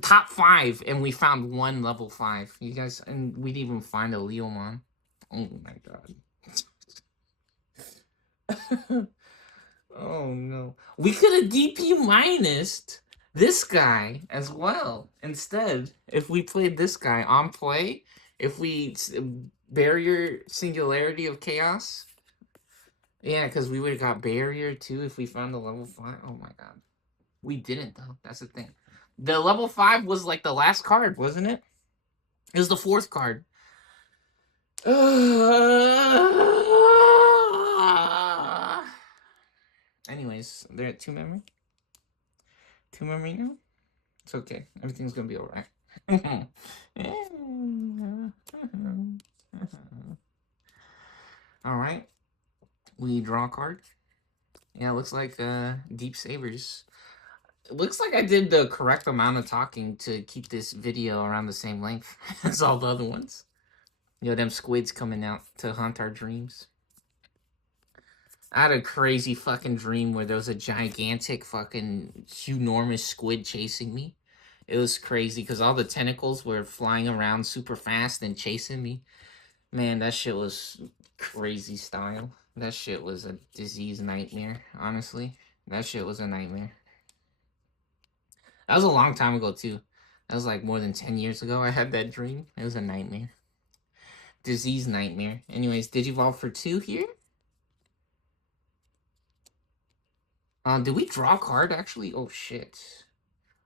Top 5, and we found 1 level 5. You guys, and we didn't even find a Leomon. Oh my god. Oh no. We could have DP minused this guy as well. Instead, if we played this guy on play, if we barrier Singularity of Chaos. Yeah, because we would have got barrier too if we found the level 5. Oh my god. We didn't though. That's the thing. The level 5 was like the last card, wasn't it? It was the 4th card. Anyways, they're at 2 memory. 2 memory now? It's okay. Everything's gonna be alright. Alright. We draw a card. Yeah, it looks like Deep Sabers. It looks like I did the correct amount of talking to keep this video around the same length as all the other ones. You know, them squids coming out to haunt our dreams. I had a crazy fucking dream where there was a gigantic fucking enormous squid chasing me. It was crazy because all the tentacles were flying around super fast and chasing me. Man, that shit was crazy style. That shit was a disease nightmare, honestly. That shit was a nightmare. That was a long time ago, too. That was like more than 10 years ago I had that dream. It was a nightmare. Disease nightmare. Anyways, Digivolve for 2 here. Did we draw a card, actually? Oh, shit.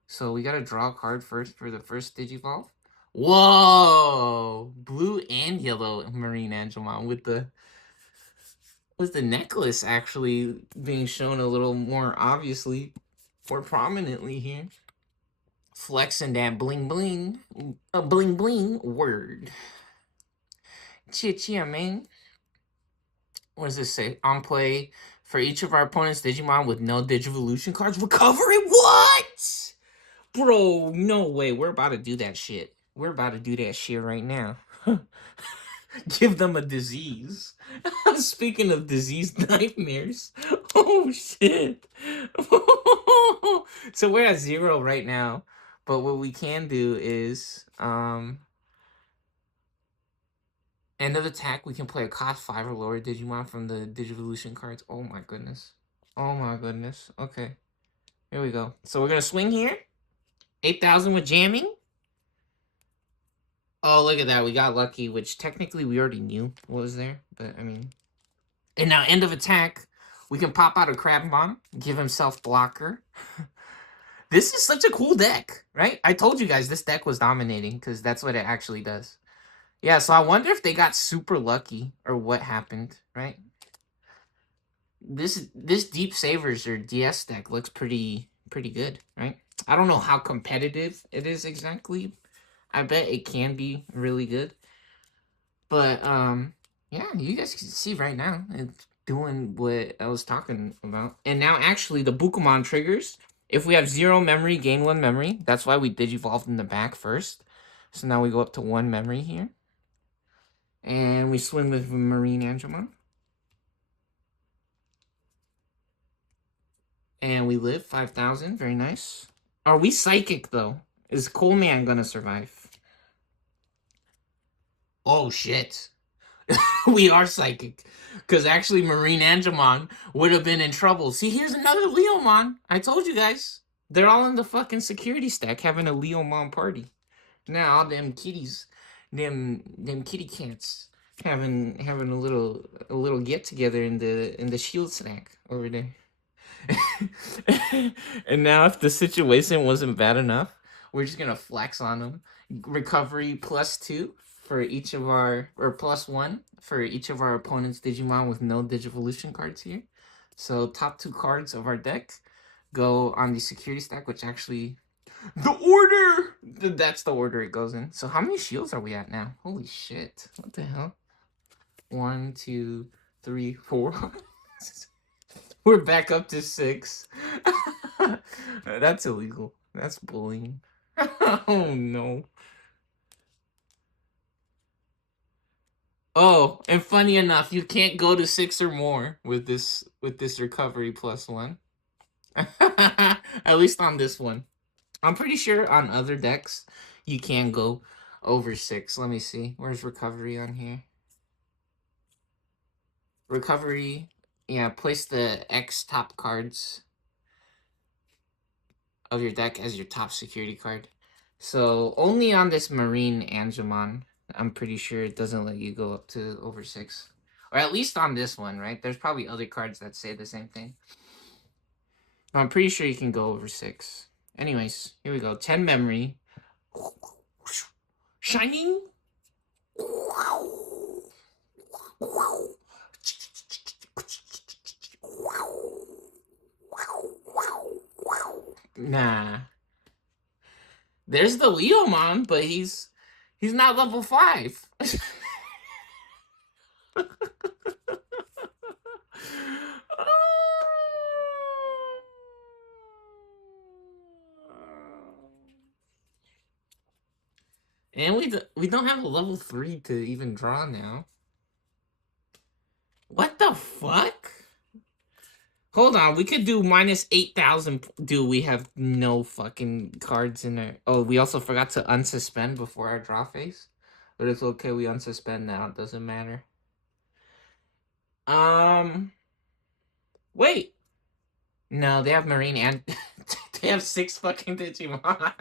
So we gotta draw a card first for the first Digivolve. Whoa! Blue and yellow Marine Angemon with the necklace actually being shown a little more obviously, more prominently here. Flexing that bling bling. A bling bling word. Chia, man. What does this say? On play for each of our opponents' Digimon with no Digivolution cards. Recovery? What? Bro, no way. We're about to do that shit. We're about to do that shit right now. Give them a disease. Speaking of disease nightmares. Oh, shit. So we're at 0 right now. But what we can do is, end of attack, we can play a cost 5 or lower Digimon from the Digivolution cards. Oh my goodness. Oh my goodness. Okay. Here we go. So we're going to swing here. 8,000 with jamming. Oh, look at that. We got lucky, which technically we already knew was there. But, I mean... And now, end of attack, we can pop out a Crabmon, give himself blocker. This is such a cool deck, right? I told you guys this deck was dominating, because that's what it actually does. Yeah, so I wonder if they got super lucky, or what happened, right? This Deep Savers, or DS deck, looks pretty good, right? I don't know how competitive it is exactly. I bet it can be really good. But, yeah, you guys can see right now, it's doing what I was talking about. And now, actually, the Bukumon triggers. If we have 0 memory, gain 1 memory. That's why we Digivolved in the back first. So now we go up to 1 memory here. And we swing with Marine Angemon. And we live 5,000. Very nice. Are we psychic, though? Is Coleman gonna survive? Oh, shit. We are psychic. Because actually, Marine Angemon would have been in trouble. See, here's another Leomon. I told you guys. They're all in the fucking security stack having a Leomon party. Now, all them kitties, them kitty cats having a little get together in the shield stack over there. And now, if the situation wasn't bad enough, we're just gonna flex on them. Recovery +2 for each of our, or +1 for each of our opponent's Digimon with no Digivolution cards here. So top 2 cards of our deck go on the security stack, which actually, the order! That's the order it goes in. So how many shields are we at now? Holy shit. What the hell? 1, 2, 3, 4. We're back up to 6. That's illegal. That's bullying. Oh no. Oh, and funny enough, you can't go to 6 or more with this recovery +1. At least on this one. I'm pretty sure on other decks you can go over 6. Let me see. Where's recovery on here? Recovery. Yeah, place the X top cards of your deck as your top security card. So only on this Marine Angemon, I'm pretty sure it doesn't let you go up to over 6. Or at least on this one, right? There's probably other cards that say the same thing. I'm pretty sure you can go over 6. Anyways, here we go. 10 memory. Shining. Nah. There's the Leomon, but he's not level 5. And we don't have a level 3 to even draw now. What the fuck? Hold on, we could do minus 8,000. Dude, we have no fucking cards in there. Oh, we also forgot to unsuspend before our draw phase. But it's okay, we unsuspend now. It doesn't matter. Wait. No, they have Marine and they have 6 fucking Digimon.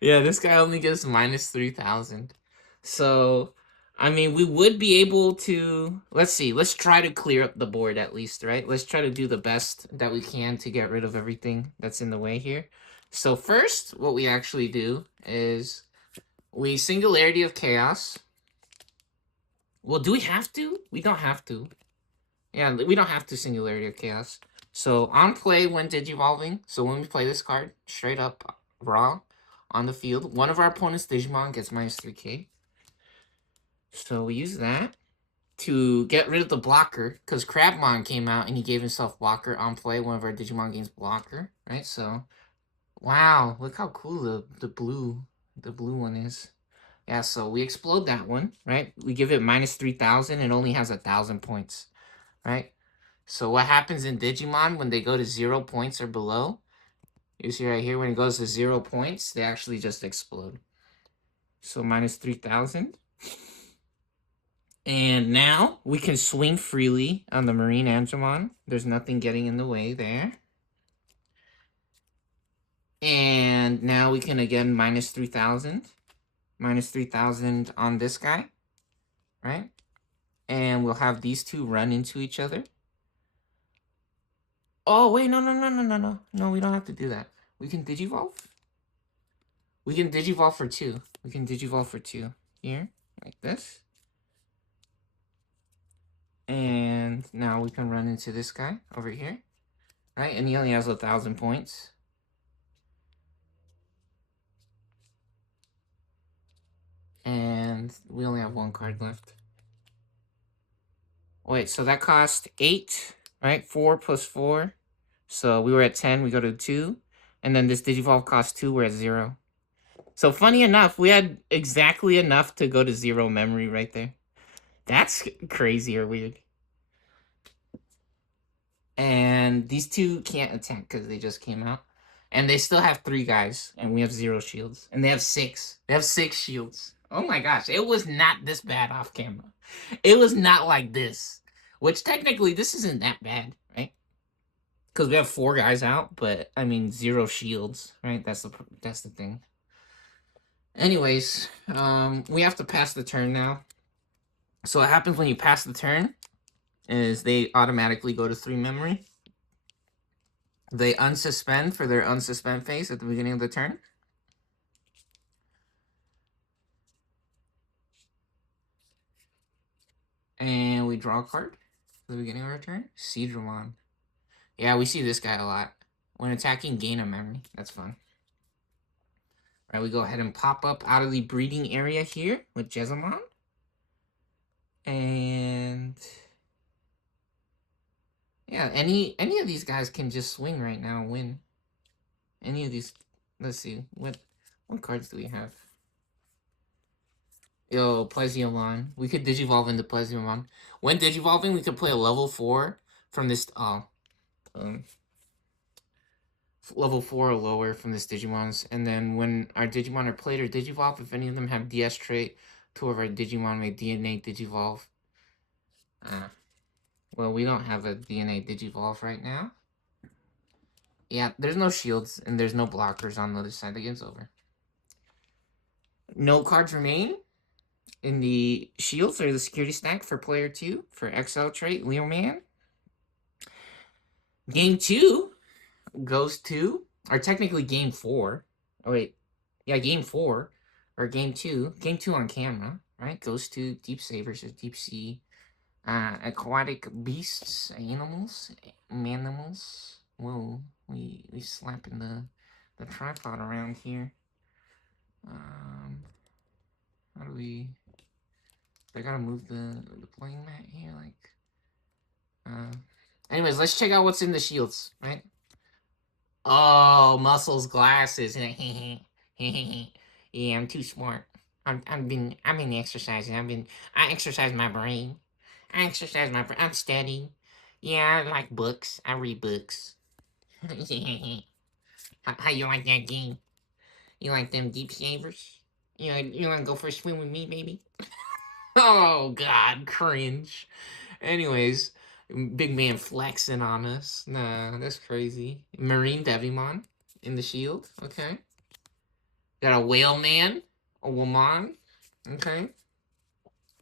Yeah, this guy only gets minus 3,000. So, I mean, we would be able to. Let's see. Let's try to clear up the board at least, right? Let's try to do the best that we can to get rid of everything that's in the way here. So first, what we actually do is we Singularity of Chaos. Well, do we have to? We don't have to. Yeah, we don't have to Singularity of Chaos. So on play when Digivolving, so when we play this card, straight up raw on the field, one of our opponent's Digimon gets minus 3k. So we use that to get rid of the blocker, because Crabmon came out and he gave himself blocker on play. One of our Digimon gains blocker, right? So, wow, look how cool the blue one is. Yeah, so we explode that one, right? We give it minus 3,000. It only has 1,000 points, right? So what happens in Digimon when they go to 0 points or below? You see right here, when it goes to 0 points, they actually just explode. So minus 3,000. And now we can swing freely on the Marine Angemon. There's nothing getting in the way there. And now we can again minus 3,000. Minus 3,000 on this guy, right? And we'll have these two run into each other. Oh, wait, no. No, we don't have to do that. We can Digivolve. We can Digivolve for 2. We can Digivolve for 2. Here, like this. And now we can run into this guy over here. Right? And he only has 1,000 points. And we only have 1 card left. Wait, so that cost 8, right? 4 plus 4. So we were at 10, we go to 2. And then this Digivolve cost 2, we're at 0. So funny enough, we had exactly enough to go to 0 memory right there. That's crazy or weird. And these two can't attack because they just came out. And they still have 3 guys, and we have 0 shields. And they have 6. They have 6 shields. Oh my gosh, it was not this bad off camera. It was not like this. Which technically, this isn't that bad, right? Because we have 4 guys out, but I mean 0 shields, right? That's the thing. Anyways, we have to pass the turn now. So what happens when you pass the turn is they automatically go to 3 memory. They unsuspend for their unsuspend phase at the beginning of the turn. And we draw a card at the beginning of our turn. Seedramon. Yeah, we see this guy a lot. When attacking, gain a memory. That's fun. All right, we go ahead and pop up out of the breeding area here with Jezamon. And yeah, any of these guys can just swing right now and win. Any of these. Let's see. What cards do we have? Yo, Pleziomon. We could Digivolve into Pleziomon. When Digivolving, we could play a level 4 from this. Level 4 or lower from this Digimons. And then when our Digimon are played or Digivolve, if any of them have DS trait, 2 of our Digimon may DNA Digivolve. Well, we don't have a DNA Digivolve right now. Yeah, there's no shields and there's no blockers on the other side. The game's over. No cards remain. In the shields are the security stack for player 2 for XL trait, Leo Man. Game 2 goes to, or technically game 4. Oh, wait. Yeah, game 4. Or game 2. Game 2 on camera, right? Goes to Deep Savers or Deep Sea. Aquatic beasts, animals, manimals. Whoa, we slapping the tripod around here. How do we? I gotta move the playing mat here, like. Anyways, let's check out what's in the shields, right? Oh, muscles, glasses. Yeah, I'm too smart. I've been exercising. I exercise my brain. I exercise my brain. I'm studying. Yeah, I like books. I read books. How you like that game? You like them deep savers? You want to go for a swim with me, baby? Oh God, cringe. Anyways, big man flexing on us. Nah, that's crazy. Marine Devimon in the shield. Okay. Got a whale man, a woman. Okay.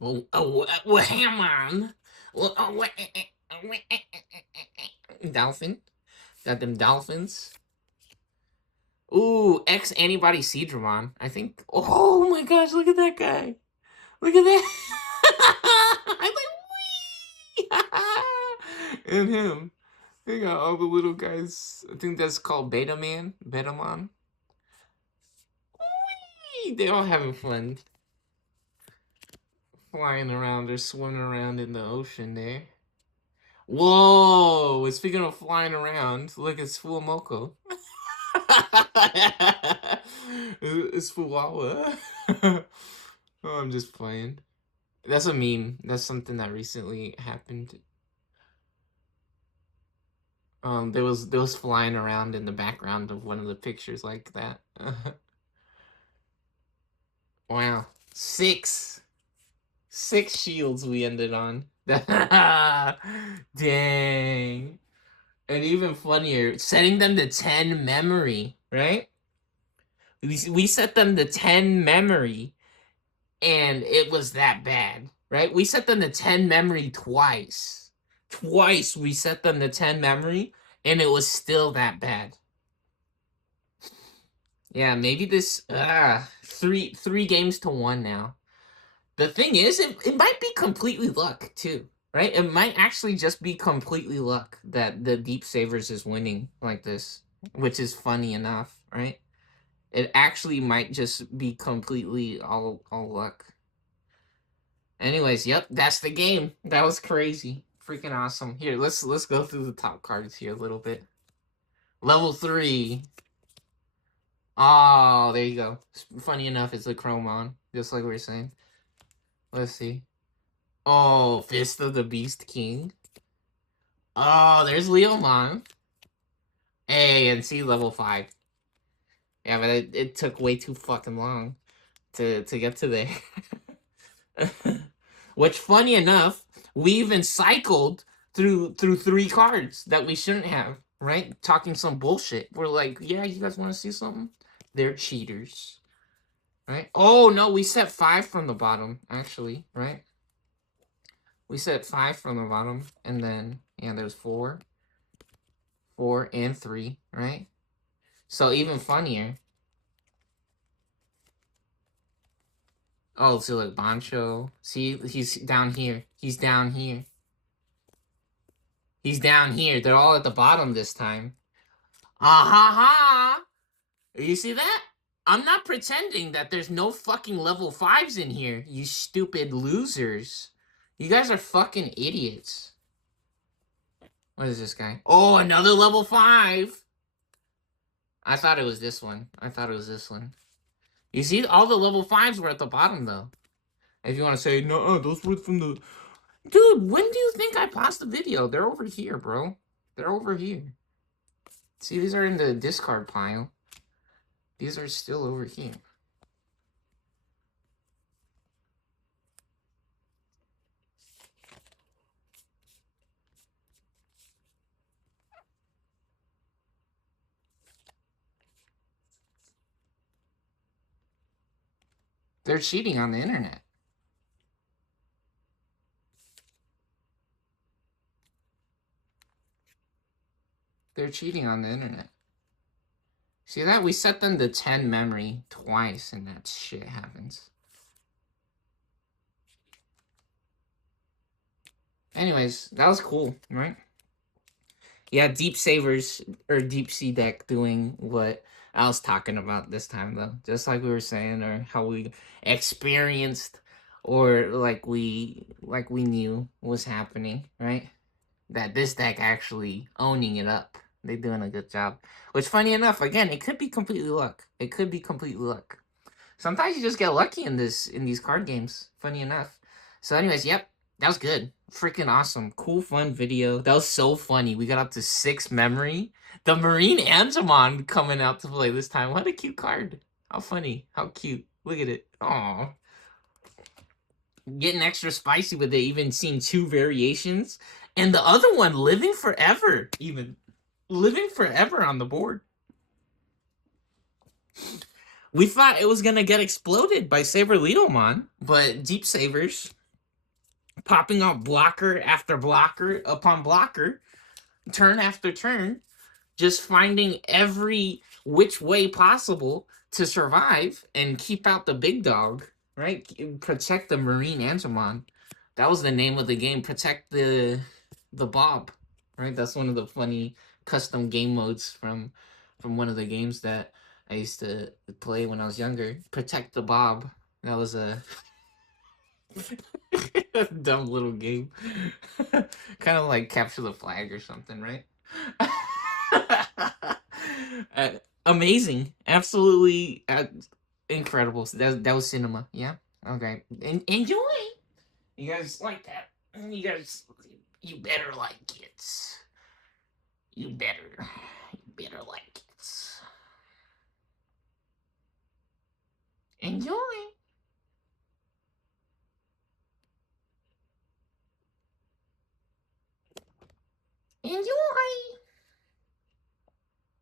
Whammon. Dolphin. Got them dolphins. Ooh, ex antibody Seedramon. I think. Oh my gosh, look at that guy. Look at that. I'm like, wee! And him. They got all the little guys. I think that's called Beta Man. Betamon. Wee! They're all having fun. Flying around or swimming around in the ocean there. Whoa! Speaking of flying around, look, it's Fuamoko. It's Fuwawa. Oh, I'm just playing. That's a meme. That's something that recently happened. There was flying around in the background of one of the pictures like that. Wow, six shields we ended on. Dang, and even funnier, setting them to 10 memory, right? We set them to 10 memory, and it was that bad, right? We set them to 10 memory twice. Twice we set them to 10 memory, and it was still that bad. Yeah, maybe this three games to one now. The thing is, it might be completely luck too, right? It might actually just be completely luck that the Deep Savers is winning like this, which is funny enough, right? It actually might just be completely all luck. Anyways, yep, that's the game. That was crazy. Freaking awesome. Here, let's go through the top cards here a little bit. Level 3. Oh, there you go. Funny enough, it's a Chromon, just like we were saying. Let's see. Oh, Fist of the Beast King. Oh, there's Leomon. A and C level 5. Yeah, but it took way too fucking long to get to there. Which, funny enough, we even cycled through 3 cards that we shouldn't have, right? Talking some bullshit. We're like, yeah, you guys want to see something? They're cheaters, right? Oh no, we set 5 from the bottom, actually, right? We set 5 from the bottom, and then yeah, there's 4, 4, and 3, right? So even funnier. Oh, so like Bancho. See, he's down here. He's down here. He's down here. They're all at the bottom this time. Ah ha ha! You see that? I'm not pretending that there's no fucking level 5s in here, you stupid losers. You guys are fucking idiots. What is this guy? Oh, another level 5! I thought it was this one. I thought it was this one. You see, all the level 5s were at the bottom, though. If you want to say, no, those were from the... Dude, when do you think I paused the video? They're over here, bro. They're over here. See, these are in the discard pile. These are still over here. They're cheating on the internet. They're cheating on the internet. See that? We set them to 10 memory twice, and that shit happens. Anyways, that was cool, right? Yeah, Deep Savers, or Deep Sea Deck doing what I was talking about this time, though. Just like we were saying, or how we experienced, or like we knew was happening, right? That this deck actually owning it up, They're doing a good job. Which, funny enough, again, it could be completely luck. It could be completely luck. Sometimes you just get lucky in these card games. Funny enough. So, anyways, yep, that was good. Freaking awesome. Cool, fun video. That was so funny. We got up to 6 memory. The Marine Angemon coming out to play this time. What a cute card. How funny. How cute. Look at it. Aww. Getting extra spicy with it, even seeing 2 variations. And the other one living forever, even. Living forever on the board. We thought it was going to get exploded by Saber Lidomon, but Deep Savers popping out blocker after blocker upon blocker, turn after turn, just finding every which way possible to survive and keep out the big dog, right? Protect the Marine Angemon. That was the name of the game. Protect the Bob, right? That's one of the funny custom game modes from one of the games that I used to play when I was younger. Protect the Bob. That was a dumb little game. Kind of like capture the flag or something, right? uh, Amazing. Absolutely incredible. That was cinema. Yeah. Okay. Enjoy. You guys like that? You better like it. You better like it. Enjoy. Enjoy.